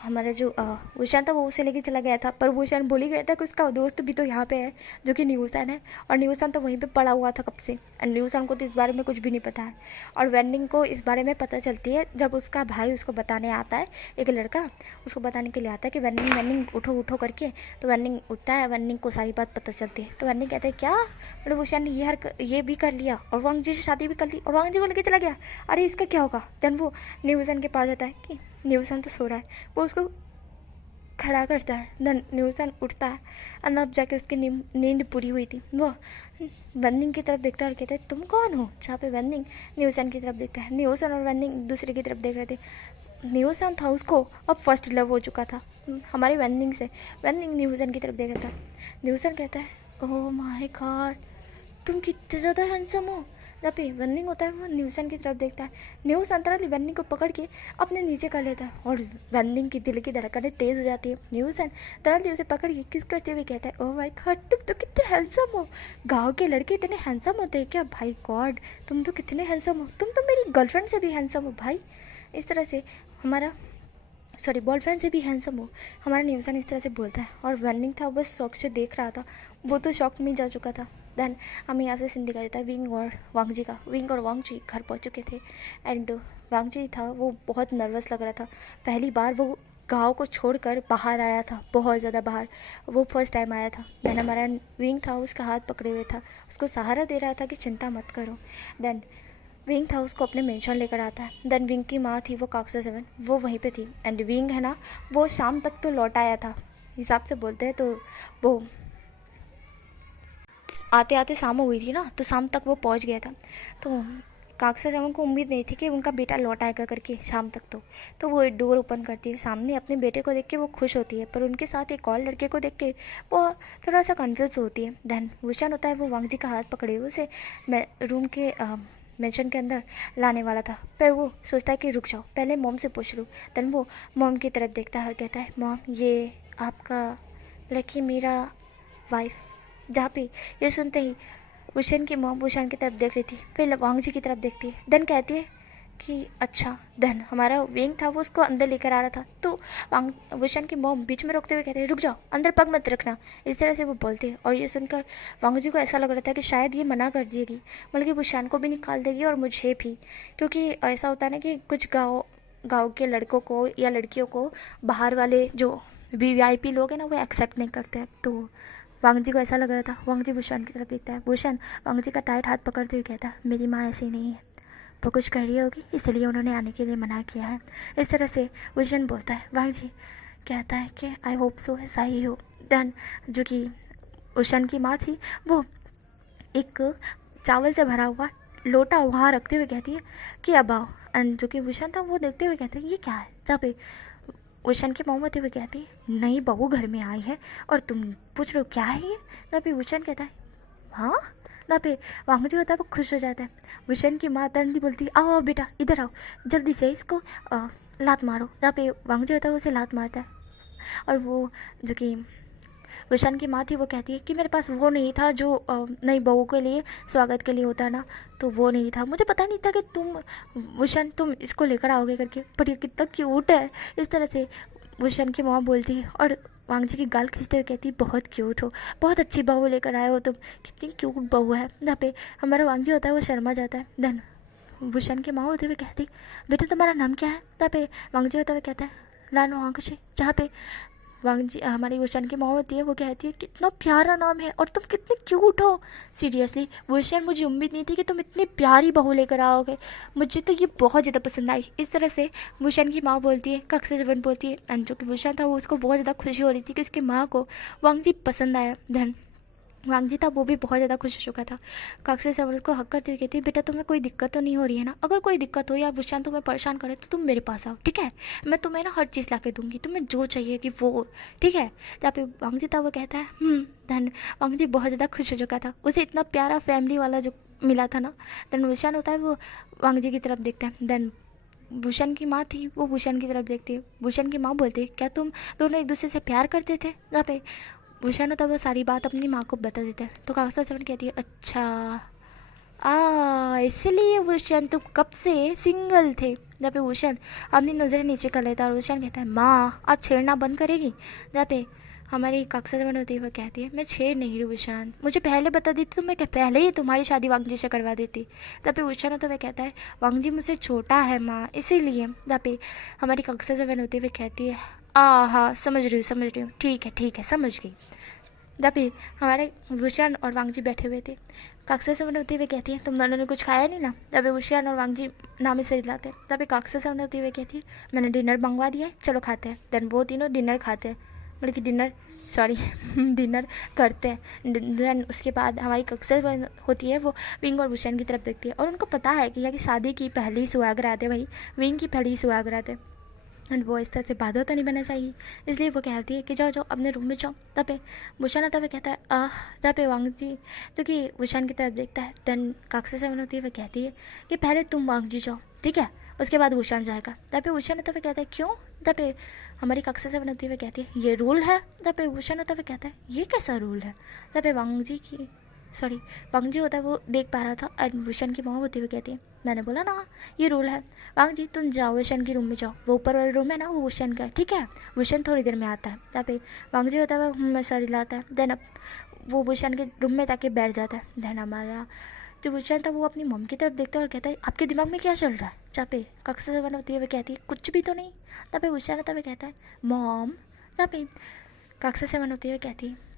हमारा जो भूषण था वो उसे लेके चला गया था, पर भूषण भूल ही गया था कि उसका दोस्त भी तो यहाँ पे है जो कि न्यूसन है, और न्यूसन तो वहीं पे पड़ा हुआ था कब से, और न्यूसन को तो इस बारे में कुछ भी नहीं पता है। और वेन्निंग को इस बारे में पता चलती है जब उसका भाई उसको बताने आता है, एक लड़का उसको बताने के लिए आता है कि वेन्निंग वेन्निंग उठो उठो करके। तो वेन्निंग उठता है, वेन्निंग को सारी बात पता चलती है। तो वेन्निंग कहते हैं क्या मतलब भूषण ने ये भी कर लिया और वांग जी से शादी भी कर ली और वांग जी को लेके चला गया, अरे इसका क्या होगा। देन वो न्यूसन के पास जाता है कि न्यूसन तो सो रहा है, वो उसको खड़ा करता है। देन न्यूसन उठता है, अब जाके उसकी नींद पूरी हुई थी। वो वेन्निंग की तरफ देखता है और कहता है तुम कौन हो। जहाँ पे वेन्निंग न्यूसन की तरफ देखता है, न्यूसन और वेन्निंग दूसरे की तरफ देख रहे थे। न्यूसन था, उसको अब फर्स्ट लव हो चुका था हमारी वेन्निंग से। वेन्निंग न्यूसन की तरफ देख रहा था। न्यूसन कहता है ओह माय गॉड तुम कितने ज़्यादा हैंडसम हो। जब भी वेन्निंग होता है वो न्यूसन की तरफ देखता है। न्यूसन तरह वेन्निंग को पकड़ के अपने नीचे कर लेता है और वेन्निंग की दिल की धड़कनें तेज़ हो जाती है। न्यूसन तरह उसे पकड़ के किस करते हुए कहता है ओह माय गॉड तुम तो कितने हैंडसम हो। गाँव के लड़के इतने हैंडसम होते हैं क्या भाई गॉड, तुम तो कितने हैंडसम हो, तुम तो मेरी गर्लफ्रेंड से भी हैंडसम हो भाई। इस तरह से बॉयफ्रेंड से भी हैंडसम हो, हमारा न्यूसन इस तरह से बोलता है। और वेन्निंग था बस शौक से देख रहा था, वो तो शौक में जा चुका था। देन हमें यहाँ से सीन दिखाई देता है विंग और वांग जी का। विंग और वांग जी घर पहुँच चुके थे एंड वांग जी था वो बहुत नर्वस लग रहा था। पहली बार वो गाँव को छोड़कर बाहर आया था, बहुत ज़्यादा बाहर, वो फर्स्ट टाइम आया था। देन हमारा विंग था उसका हाथ पकड़े हुए था, उसको सहारा दे रहा था कि चिंता मत करो। देन विंग था उसको अपने मेंशन लेकर आता है। देन विंग की माँ थी वो काक्सा 7, वो वहीं पे थी एंड विंग है ना वो शाम तक तो लौट आया था हिसाब से बोलते हैं। तो वो आते आते शाम हो गई थी ना, तो शाम तक वो पहुंच गया था। तो काक्सा 7 को उम्मीद नहीं थी कि उनका बेटा लौट आएगा करके शाम तक। तो वो डोर ओपन करती है, सामने अपने बेटे को देख के वो खुश होती है, पर उनके साथ एक और लड़के को देख के वो थोड़ा सा कन्फ्यूज होती है। देन भूषण होता है वो वांग जी का हाथ पकड़े हुए उसे रूम के मेंशन के अंदर लाने वाला था, पर वो सोचता है कि रुक जाओ पहले मॉम से पूछ लूँ। देन वो मॉम की तरफ देखता है और कहता है मॉम ये आपका लड़की मेरा वाइफ। जहाँ पे ये सुनते ही भूषण की मॉम भूषण की तरफ देख रही थी, फिर वांग जी की तरफ देखती है। देन कहती है कि अच्छा। देन हमारा विंग था वो उसको अंदर लेकर आ रहा था, तो भूषण की मॉम बीच में रोकते हुए कहते हैं रुक जाओ अंदर पग मत रखना, इस तरह से वो बोलते हैं। और ये सुनकर वांग जी को ऐसा लग रहा था कि शायद ये मना कर देगी, बल्कि भूषण को भी निकाल देगी और मुझे भी, क्योंकि ऐसा होता है ना कि कुछ गाँव के लड़कों को या लड़कियों को बाहर वाले जो VIP लोग हैं ना वो एक्सेप्ट नहीं करते हैं। तो वांग जी को ऐसा लग रहा था। वांग जी भूषण की तरफ देखता है, भूषण वांग जी का टाइट हाथ पकड़ते हुए कहता है मेरी माँ ऐसी नहीं है, वो कुछ कर रही होगी इसलिए उन्होंने आने के लिए मना किया है। इस तरह से भूषण बोलता है। वांग जी कहता है कि आई होप सो ऐसा ही हो। देन जो कि भूषण की माँ थी वो एक चावल से भरा हुआ लोटा वहाँ रखते हुए कहती है कि अब आओ। एंड जो कि भूषण था वो देखते हुए कहते हैं ये क्या है। जहाँ पे भूषण की मोहम्मद हुए कहती है नई बहू घर में आई है और तुम पूछ रहे हो क्या है ये। तब पे भूषण कहता है हाँ। तब पे वांग जी होता है वो खुश हो जाता है। भूषण की माँ तंदी बोलती है आओ बेटा इधर आओ जल्दी से इसको लात मारो। तब पे वांग जी होता है वो उसे लात मारता है। और वो जो कि भूषण की माँ थी वो कहती है कि मेरे पास वो नहीं था जो नई बहू के लिए स्वागत के लिए होता है ना, तो वो नहीं था, मुझे पता नहीं था कि भूषण तुम इसको लेकर आओगे करके, पर ये कितना क्यूट है। इस तरह से भूषण की माँ बोलती है और वांग जी की गाल खींचते हुए कहती है बहुत क्यूट हो, बहुत अच्छी बहू लेकर आए हो तुम, कितनी क्यूट बहू है। जहाँ पे हमारा वांग जी होता है वो शर्मा जाता है। देन भूषण की माँ होते हुए कहती बेटा तुम्हारा नाम क्या है। तब पे वांग जी होता हुआ कहता है लानो वांग जी। जहाँ पे वांग जी हमारी भूषण की माँ होती है वो कहती है कितना प्यारा नाम है और तुम कितने क्यूट हो। सीरियसली भूषण मुझे उम्मीद नहीं थी कि तुम इतनी प्यारी बहू लेकर आओगे, मुझे तो ये बहुत ज़्यादा पसंद आई। इस तरह से भूषण की माँ बोलती है, कक्षा 7 बोलती है। एंड जो कि भूषण था वो उसको बहुत ज़्यादा खुशी हो रही थी कि उसकी माँ को वांग जी पसंद आया। धन वांग जी था वो भी बहुत ज़्यादा खुश हो चुका था। कक्षा 7 उसको हक करते हुए कहती है बेटा तुम्हें कोई दिक्कत तो नहीं हो रही है ना, अगर कोई दिक्कत हो या भूषण तुम्हें परेशान करे तो तुम मेरे पास आओ ठीक है, मैं तुम्हें ना हर चीज़ ला के दूँगी, तुम्हें जो चाहिए कि वो ठीक है। जहाँ पे वांग जी था वो कहता है धन वांग जी बहुत ज़्यादा खुश हो चुका था, उसे इतना प्यारा फैमिली वाला जो मिला था ना। देन भूषण होता है वो वांग जी की तरफ देखता है। देन भूषण की माँ थी वो भूषण की तरफ देखती है। भूषण की माँ बोलती है क्या तुम दोनों एक दूसरे से प्यार करते थे। जहाँ पे भूषण होता है वो सारी बात अपनी माँ को बता देता है। तो कक्षा 7 कहती है अच्छा इसलिए भूषण तुम कब से सिंगल थे। जहाँ पे वुशन अपनी नज़रें नीचे कर लेता है और वुशन कहता है माँ आप छेड़ना बंद करेगी। जहाँ पे हमारी कक्षा से होती है वो कहती है मैं छेड़ नहीं रही वुशान, मुझे पहले बता देती तो मैं पहले ही तुम्हारी शादी वांगजी से करवा देती। तब पे वुशान तो वह कहता है वांगजी मुझसे छोटा है माँ इसीलिए। जहाँ पे हमारी कक्षा से होती है वो कहती है हाँ समझ रही हूँ ठीक है समझ गई। जहाँ पे हमारे वुशान और वांगजी बैठे हुए थे, कक्षा से होती हुई कहती है तुम दोनों ने कुछ खाया नहीं ना। जब वुशान और वांगजी नामी से लाते हैं तभी कक्षा से होती हुई कहती है मैंने डिनर मंगवा दिया है चलो खाते हैं। देन वो तीनों डिनर खाते हैं, मतलब कि डिनर करते हैं। देन उसके बाद हमारी कक्षा होती है वो विंग और वुशान की तरफ देखती है और उनको पता है कि यहाँ की शादी की पहली सुहागरात है भाई, विंग की पहली सुहागरात है एंड वो इस तरह से बाधा तो नहीं बनना चाहिए, इसलिए वो कहती है कि जाओ जाओ अपने रूम में जाओ। तब पे वुशान तब कहता है तब पे वांगजी तो कि वुशान की तरफ देखता है। देन कक्षा से होती है वो कहती है कि पहले तुम वांगजी जाओ ठीक है, उसके बाद वुशान जाएगा। तब पे वुशान तब कहता है क्यों। तब पे हमारी कक्षा से होती है वो कहती है ये रूल है। तब पे वुशान तब कहता है ये कैसा रूल है। तब पे वांगजी होता है वो देख पा रहा था एंड वुशान की माँ होती हुई कहती है मैंने बोला ना ये रूल है। वांगजी तुम जाओ वुशान के रूम में जाओ, वो ऊपर वाला रूम है ना वो वुशान का ठीक है, वुशान थोड़ी देर में आता है। तब पे वांगजी होता है वो सॉरी लाता है। देन अब वो वुशान के रूम में जाके बैठ जाता है। देन हमारा जो वुशान था वो अपनी मम की तरफ देखता है और कहता है आपके दिमाग में क्या चल रहा है। जहाँ पे कक्षा से होती है वो कहती है कुछ भी तो नहीं। तब पे वुशान तब कहता है मॉम। तब पे कक्षा से होती है वो कहती है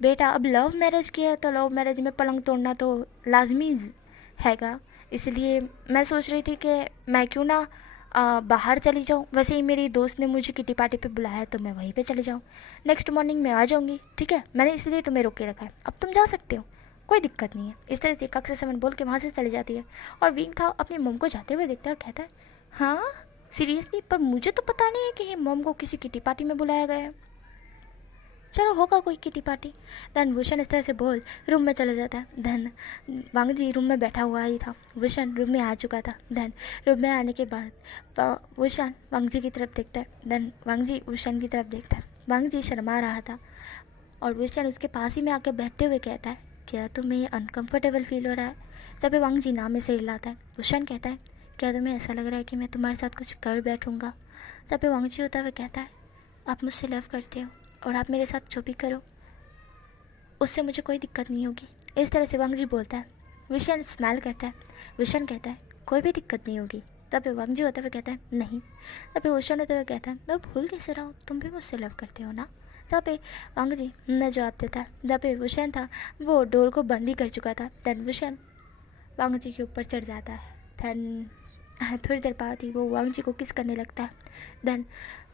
बेटा अब लव मैरिज किया है तो लव मैरिज में पलंग तोड़ना तो लाजमी हैगा, इसलिए मैं सोच रही थी कि मैं क्यों ना बाहर चली जाऊँ। वैसे ही मेरी दोस्त ने मुझे किटी पार्टी पे बुलाया है तो मैं वहीं पे चली जाऊँ, नेक्स्ट मॉर्निंग मैं आ जाऊँगी ठीक है, मैंने इसलिए तुम्हें रोके रखा है, अब तुम जा सकते हो कोई दिक्कत नहीं है। इस तरह से कक्षा से बोल के वहाँ से चली जाती है और विंग था अपनी मम को जाते हुए देखता है और कहता है हाँ सीरियसली, पर मुझे तो पता नहीं है कि ये मम को किसी किटी पार्टी में बुलाया गया है, चलो होगा कोई किटी पार्टी। देन वुशान इस तरह से बोल रूम में चला जाता है। देन वांगजी रूम में बैठा हुआ ही था, वुशान रूम में आ चुका था। देन रूम में आने के बाद वुशान वांगजी की तरफ देखता है। देन वांगजी वुशान की तरफ देखता है, वांगजी शर्मा रहा था और वुशान उसके पास ही में आकर बैठते हुए कहता है क्या तुम्हें अनकम्फर्टेबल फील हो रहा है। जब वांगजी नाम में से हिलाता है, वुशान कहता है क्या तुम्हें ऐसा लग रहा है कि मैं तुम्हारे साथ कुछ कर बैठूँगा। तब वांगजी होता हुआ कहता है आप मुझसे लव करते हो और आप मेरे साथ जो भी करो उससे मुझे कोई दिक्कत नहीं होगी। इस तरह से वांगजी बोलता है। वुशान स्माइल करता है, वुशान कहता है कोई भी दिक्कत नहीं होगी। तब वांगजी होता हुआ कहता है नहीं। तब वुशान होता हुआ कहता है मैं भूल कैसे रहा हूँ, तुम भी मुझसे लव करते हो ना। तब वांगजी न जवाब देता है। जब वुशान था वो डोर को बंद ही कर चुका था। देन वुशान वांगजी के ऊपर चढ़ जाता है। देन थोड़ी देर बाद ही वो वांगजी को किस करने लगता है। देन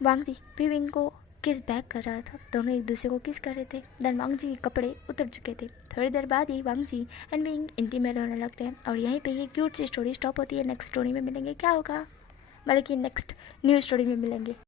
वांगजी भी विंग को किस बैक कर रहा था, दोनों एक दूसरे को किस कर रहे थे। देन वांगजी के कपड़े उतर चुके थे। थोड़ी देर बाद ही वांगजी एंड विंग इंटीमेट होने लगते हैं और यहीं पे ये क्यूट सी स्टोरी स्टॉप होती है। नेक्स्ट स्टोरी में मिलेंगे क्या होगा, बल्कि नेक्स्ट न्यू स्टोरी में मिलेंगे।